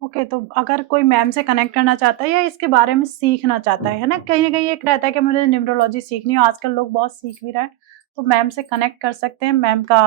ओके, तो अगर कोई मैम से कनेक्ट करना चाहता है या इसके बारे में सीखना चाहता है ना कहीं एक रहता है कि मुझे न्यूमरोलॉजी सीखनी है, आजकल लोग बहुत सीख भी रहे हैं, तो मैम से कनेक्ट कर सकते हैं। मैम का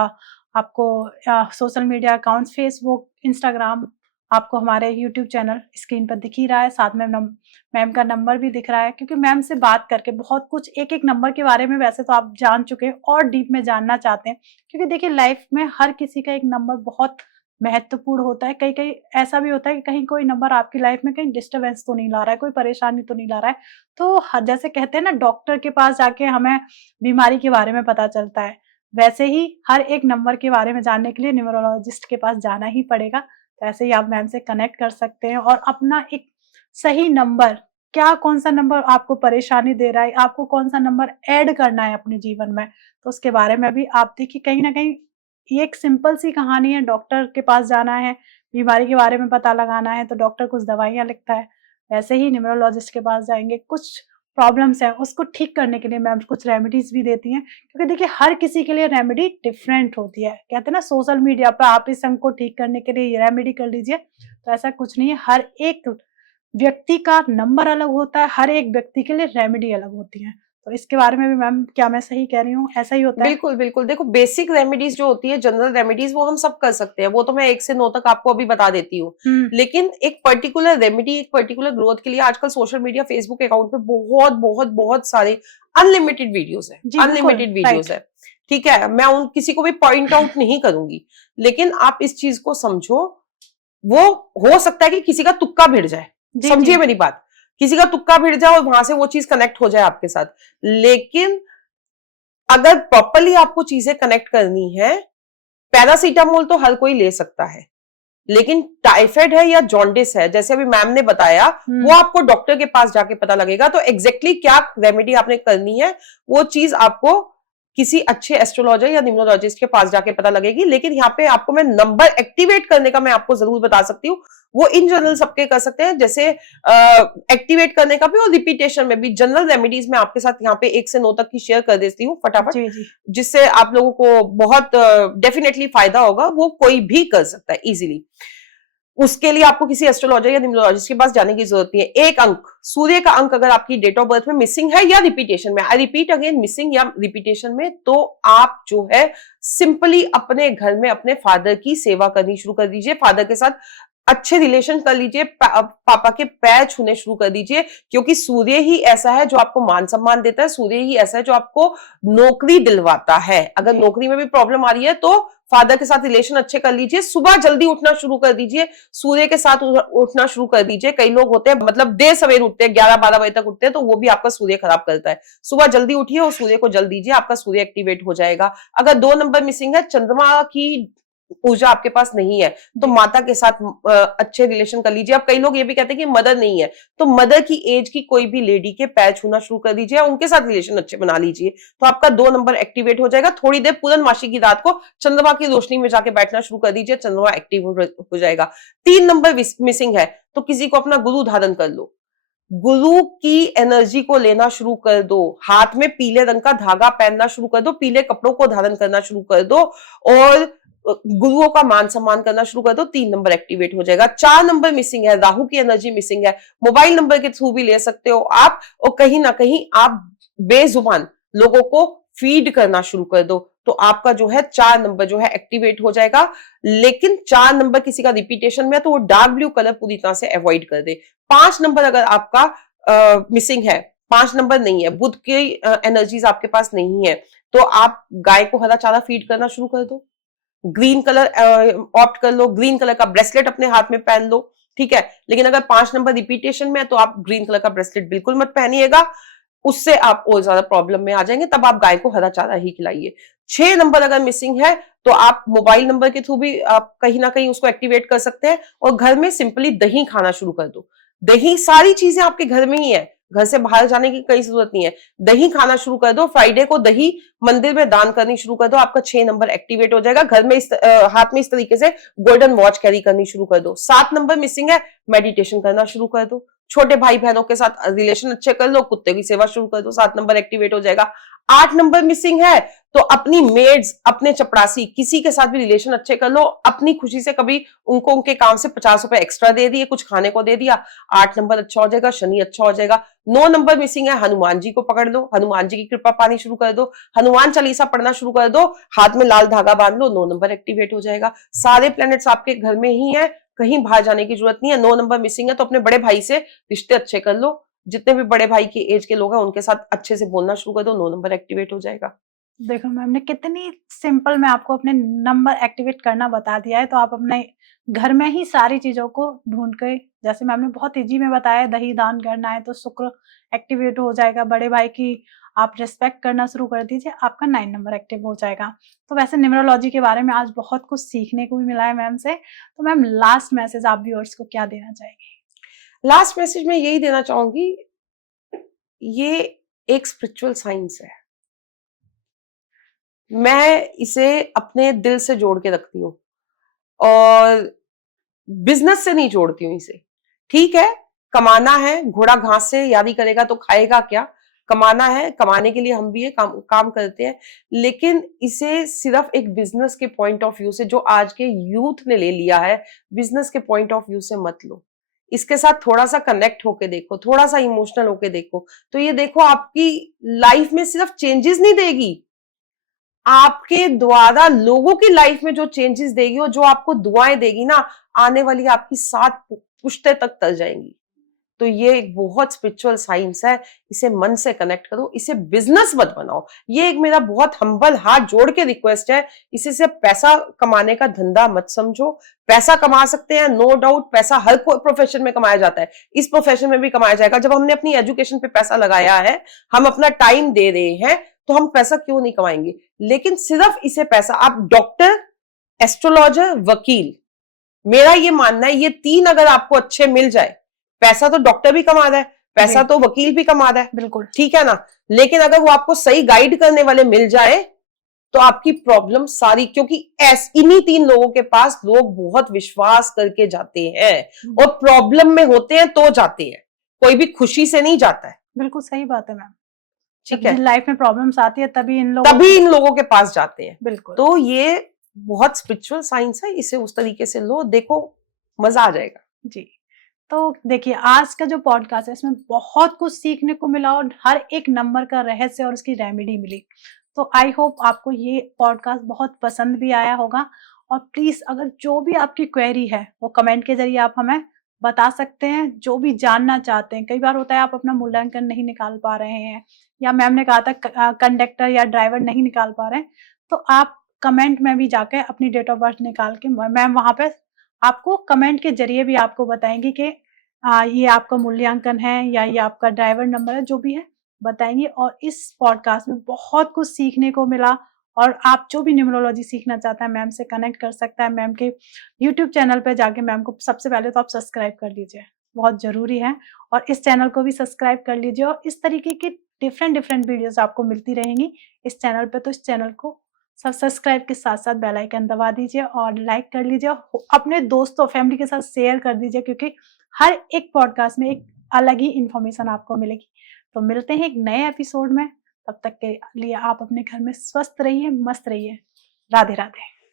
आपको social media accounts, Facebook, Instagram, आपको हमारे यूट्यूब चैनल स्क्रीन पर दिख ही रहा है, साथ में मैम का नंबर भी दिख रहा है। क्योंकि मैम से बात करके बहुत कुछ, एक एक नंबर के बारे में वैसे तो आप जान चुके हैं और डीप में जानना चाहते हैं, क्योंकि देखिए लाइफ में हर किसी का एक नंबर बहुत महत्वपूर्ण होता है। कई कई ऐसा भी होता है कि कहीं कोई नंबर आपकी लाइफ में कहीं डिस्टरबेंस तो नहीं ला रहा है, कोई परेशानी तो नहीं ला रहा है। तो जैसे कहते हैं ना, डॉक्टर के पास जाके हमें बीमारी के बारे में पता चलता है, वैसे ही हर एक नंबर के बारे में जानने के लिए न्यूमरोलॉजिस्ट के पास जाना ही पड़ेगा। तो ऐसे ही आप मैम से कनेक्ट कर सकते हैं और अपना एक सही नंबर, क्या कौन सा नंबर आपको परेशानी दे रहा है, आपको कौन सा नंबर ऐड करना है अपने जीवन में, तो उसके बारे में भी आप देखिए। कहीं ना कहीं ये एक सिंपल सी कहानी है, डॉक्टर के पास जाना है, बीमारी के बारे में पता लगाना है, तो डॉक्टर कुछ दवाइयाँ लिखता है, वैसे ही न्यूमरोलॉजिस्ट के पास जाएंगे, कुछ प्रॉब्लम्स हैं उसको ठीक करने के लिए मैम कुछ रेमेडीज भी देती हैं। क्योंकि देखिए हर किसी के लिए रेमेडी डिफरेंट होती है। कहते हैं ना, सोशल मीडिया पर आप इस अंग को ठीक करने के लिए ये रेमेडी कर लीजिए, तो ऐसा कुछ नहीं है। हर एक व्यक्ति का नंबर अलग होता है, हर एक व्यक्ति के लिए रेमेडी अलग होती है। तो इसके बारे में भी मैम, क्या मैं सही कह रही हूँ, ऐसा ही होता है? बिल्कुल बिल्कुल। देखो, बेसिक रेमेडीज जो होती है, जनरल रेमेडीज, वो हम सब कर सकते हैं, वो तो मैं 1 से 9 तक आपको अभी बता देती हूँ। लेकिन एक पर्टिकुलर रेमेडी, एक पर्टिकुलर ग्रोथ के लिए आजकल सोशल मीडिया, फेसबुक अकाउंट पे बहुत बहुत बहुत सारे अनलिमिटेड वीडियोस है, अनलिमिटेड वीडियोस है। ठीक है, मैं उन किसी को भी पॉइंट आउट नहीं करूंगी, लेकिन आप इस चीज को समझो, वो हो सकता है कि किसी का तुक्का भिड़ जाए, समझिए मेरी बात, किसी का तुक्का भिड़ जाए और वहां से वो चीज कनेक्ट हो जाए आपके साथ। लेकिन अगर प्रॉपरली आपको चीजें कनेक्ट करनी है, पैरासीटामोल तो हर कोई ले सकता है, लेकिन टाइफाइड है या जॉन्डिस है, जैसे अभी मैम ने बताया, वो आपको डॉक्टर के पास जाके पता लगेगा। तो एग्जैक्टली क्या रेमेडी आपने करनी है, वो चीज आपको किसी अच्छे एस्ट्रोलॉजर या न्यूमरोलॉजिस्ट के पास जाके पता लगेगी। लेकिन यहाँ पे आपको मैं नंबर एक्टिवेट करने का मैं आपको जरूर बता सकती हूँ, वो इन जनरल सबके कर सकते हैं, जैसे एक्टिवेट करने का भी और रिपीटेशन में भी। जनरल रेमेडीज में आपके साथ यहाँ पे 1 से 9 तक की शेयर कर देती हूँ फटाफट, जिससे आप लोगों को बहुत डेफिनेटली फायदा होगा। वो कोई भी कर सकता है इजीली। उसके लिए आपको किसी एस्ट्रोलॉजर या न्यूमरोलॉजिस्ट के पास जाने की जरूरत नहीं है। एक अंक, सूर्य का अंक अगर आपकी डेट ऑफ बर्थ में मिसिंग है या रिपीटेशन में, आई रिपीट अगेन, मिसिंग या रिपीटेशन में, तो आप जो है सिंपली अपने घर में अपने फादर की सेवा करनी शुरू कर दीजिए। फादर के साथ अच्छे रिलेशन कर लीजिए, पापा के पैर छूने शुरू कर दीजिए, क्योंकि सूर्य ही ऐसा है जो आपको मान सम्मान देता है, सूर्य ही ऐसा है जो आपको नौकरी दिलवाता है। अगर नौकरी में भी प्रॉब्लम आ रही है तो फादर के साथ रिलेशन अच्छे कर लीजिए, सुबह जल्दी उठना शुरू कर दीजिए, सूर्य के साथ उठना शुरू कर दीजिए। कई लोग होते हैं मतलब देर सवेर उठते हैं, 11-12 बजे तक उठते हैं, तो वो भी आपका सूर्य खराब करता है। सुबह जल्दी उठिए और सूर्य को जल दीजिए, आपका सूर्य एक्टिवेट हो जाएगा। अगर 2 नंबर मिसिंग है, चंद्रमा की ऊर्जा आपके पास नहीं है, तो माता के साथ अच्छे रिलेशन कर लीजिए। अब कई लोग ये भी कहते हैं कि मदर नहीं है, तो मदर की एज की कोई भी लेडी के पैर छूना शुरू कर दीजिए, उनके साथ रिलेशन अच्छे बना लीजिए, तो आपका 2 नंबर एक्टिवेट हो जाएगा। थोड़ी देर पूर्णमासी की रात को चंद्रमा की रोशनी में जाके बैठना शुरू कर दीजिए, चंद्रमा एक्टिव हो जाएगा। 3 नंबर मिसिंग है, तो किसी को अपना गुरु धारण कर लो, गुरु की एनर्जी को लेना शुरू कर दो, हाथ में पीले रंग का धागा पहनना शुरू कर दो, पीले कपड़ों को धारण करना शुरू कर दो और गुरुओं का मान सम्मान करना शुरू कर दो। 3 नंबर एक्टिवेट हो जाएगा। 4 नंबर मिसिंग है, राहु की एनर्जी मिसिंग है, मोबाइल नंबर के थ्रू भी ले सकते हो आप, और कहीं ना कहीं आप बेजुबान लोगों को फीड करना शुरू कर दो, तो आपका जो है 4 नंबर जो है एक्टिवेट हो जाएगा। लेकिन 4 नंबर किसी का रिपीटेशन में है तो वो डार्क ब्लू कलर पूरी तरह से अवॉइड कर दे। 5 नंबर अगर आपका मिसिंग है, 5 नंबर नहीं है, बुध की एनर्जीज आपके पास नहीं है, तो आप गाय को हरा चारा फीड करना शुरू कर दो, ग्रीन कलर ऑप्ट कर लो, ग्रीन कलर का ब्रेसलेट अपने हाथ में पहन लो, ठीक है। लेकिन अगर 5 नंबर रिपीटेशन में है तो आप ग्रीन कलर का ब्रेसलेट बिल्कुल मत पहनिएगा, उससे आप और ज्यादा प्रॉब्लम में आ जाएंगे, तब आप गाय को हरा चारा ही खिलाइए। 6 नंबर अगर मिसिंग है तो आप मोबाइल नंबर के थ्रू भी आप कहीं ना कहीं उसको एक्टिवेट कर सकते हैं, और घर में सिंपली दही खाना शुरू कर दो। दही, सारी चीजें आपके घर में ही है, घर से बाहर जाने की कोई जरूरत नहीं है, दही खाना शुरू कर दो। फ्राइडे को दही मंदिर में दान करनी शुरू कर दो, आपका 6 नंबर एक्टिवेट हो जाएगा। घर में हाथ में इस तरीके से गोल्डन वॉच कैरी करनी शुरू कर दो। 7 नंबर मिसिंग है, मेडिटेशन करना शुरू कर दो, छोटे भाई बहनों के साथ रिलेशन अच्छे कर लो, कुत्ते की सेवा शुरू कर दो, 7 नंबर एक्टिवेट हो जाएगा। 8 नंबर मिसिंग है तो अपनी मेड्स, अपने चपरासी, किसी के साथ भी रिलेशन अच्छे कर लो, अपनी खुशी से कभी उनको उनके काम से 50 रुपए एक्स्ट्रा दे दिए, कुछ खाने को दे दिया, 8 नंबर अच्छा हो जाएगा, शनि अच्छा हो जाएगा। 9 नंबर मिसिंग है, हनुमान जी को पकड़ लो, हनुमान जी की कृपा पानी शुरू कर दो, हनुमान चालीसा पढ़ना शुरू कर दो, हाथ में लाल धागा बांध लो, 9 नंबर एक्टिवेट हो जाएगा। सारे प्लैनेट्स आपके घर में ही है, कहीं बाहर जाने की जरूरत नहीं है। 9 नंबर मिसिंग है तो अपने बड़े भाई से रिश्ते अच्छे कर लो, जितने भी बड़े भाई की एज के लोग हैं उनके साथ अच्छे से बोलना शुरू कर दो, 9 नंबर एक्टिवेट हो जाएगा। देखो मैम ने कितनी सिंपल में आपको अपने नंबर एक्टिवेट करना बता दिया है, तो आप अपने घर में ही सारी चीजों को ढूंढ के, जैसे मैम ने बहुत इजी में बताया, दही दान करना है तो शुक्र एक्टिवेट हो जाएगा, बड़े भाई की आप रिस्पेक्ट करना शुरू कर दीजिए, आपका 9 नंबर एक्टिव हो जाएगा। तो वैसे न्यूमरोलॉजी के बारे में आज बहुत कुछ सीखने को भी मिला है मैम से। तो मैम लास्ट मैसेज आप व्यूअर्स को क्या देना चाहेंगे? लास्ट मैसेज में यही देना चाहूंगी, ये एक स्पिरिचुअल साइंस है, मैं इसे अपने दिल से जोड़ के रखती हूँ और बिजनेस से नहीं जोड़ती हूँ इसे। ठीक है, कमाना है, घोड़ा घास से यारी करेगा तो खाएगा क्या, कमाना है, कमाने के लिए हम भी ये काम करते हैं, लेकिन इसे सिर्फ एक बिजनेस के पॉइंट ऑफ व्यू से, जो आज के यूथ ने ले लिया है, बिजनेस के पॉइंट ऑफ व्यू से मत लो। इसके साथ थोड़ा सा कनेक्ट होके देखो, थोड़ा सा इमोशनल होके देखो, तो ये देखो आपकी लाइफ में सिर्फ चेंजेस नहीं देगी, आपके द्वारा लोगों की लाइफ में जो चेंजेस देगी और जो आपको दुआएं देगी ना, आने वाली आपकी 7 पुश्ते तक तर जाएंगी। तो ये एक बहुत स्पिरिचुअल साइंस है, इसे मन से कनेक्ट करो, इसे बिजनेस मत बनाओ। ये एक मेरा बहुत हम्बल हाथ जोड़ के रिक्वेस्ट है, इसे सिर्फ पैसा कमाने का धंधा मत समझो। पैसा कमा सकते हैं, नो डाउट, पैसा हर कोई प्रोफेशन में कमाया जाता है, इस प्रोफेशन में भी कमाया जाएगा। जब हमने अपनी एजुकेशन पे पैसा लगाया है, हम अपना टाइम दे रहे हैं, तो हम पैसा क्यों नहीं कमाएंगे। लेकिन सिर्फ इसे पैसा, आप डॉक्टर, एस्ट्रोलॉजर, वकील, मेरा ये मानना है ये 3 अगर आपको अच्छे मिल जाए, पैसा तो डॉक्टर भी कमा रहा है, पैसा तो वकील भी कमा रहा है, बिल्कुल ठीक है ना, लेकिन अगर वो आपको सही गाइड करने वाले मिल जाए तो आपकी प्रॉब्लम सारी, क्योंकि इन्हीं 3 लोगों के पास लोग बहुत विश्वास करके जाते हैं और प्रॉब्लम में होते हैं तो जाते हैं, कोई भी खुशी से नहीं जाता है। बिल्कुल सही बात है मैम, ठीक है, लाइफ में प्रॉब्लम्स आती है तभी इन लोगों के पास जाते हैं। बिल्कुल, तो ये बहुत स्पिरिचुअल साइंस है, इसे उस तरीके से लो। देखो मजा आ जाएगा। जी। तो देखिए, आज का जो पॉडकास्ट है इसमें बहुत कुछ सीखने को मिला और हर एक नंबर का रहस्य और उसकी रेमेडी मिली। तो आई होप आपको ये पॉडकास्ट बहुत पसंद भी आया होगा। और प्लीज अगर जो भी आपकी क्वेरी है वो कमेंट के जरिए आप हमें बता सकते हैं, जो भी जानना चाहते हैं। कई बार होता है आप अपना मूल्यांकन नहीं निकाल पा रहे हैं, या मैम ने कहा था कंडक्टर या ड्राइवर नहीं निकाल पा रहे हैं, तो आप कमेंट में भी जाके अपनी डेट ऑफ बर्थ निकाल के मैम वहां पे आपको कमेंट के जरिए भी आपको बताएंगे कि ये आपका मूल्यांकन है या ये आपका ड्राइवर नंबर है, जो भी है बताएंगे। और इस पॉडकास्ट में बहुत कुछ सीखने को मिला। और आप जो भी न्यूमरोलॉजी सीखना चाहता है मैम से कनेक्ट कर सकता है। मैम के यूट्यूब चैनल पे जाके मैम को सबसे पहले तो आप सब्सक्राइब कर लीजिए, बहुत जरूरी है। और इस चैनल को भी सब्सक्राइब कर लीजिए, और इस तरीके की डिफरेंट वीडियोस आपको मिलती रहेंगी इस चैनल पे। तो इस चैनल को सब्सक्राइब के साथ साथ बेल आइकन दबा दीजिए और लाइक कर लीजिए, और अपने दोस्तों फैमिली के साथ शेयर कर दीजिए, क्योंकि हर एक पॉडकास्ट में एक अलग ही इंफॉर्मेशन आपको मिलेगी। तो मिलते हैं एक नए एपिसोड में, तब तक के लिए आप अपने घर में स्वस्थ रहिए, मस्त रहिए। राधे राधे।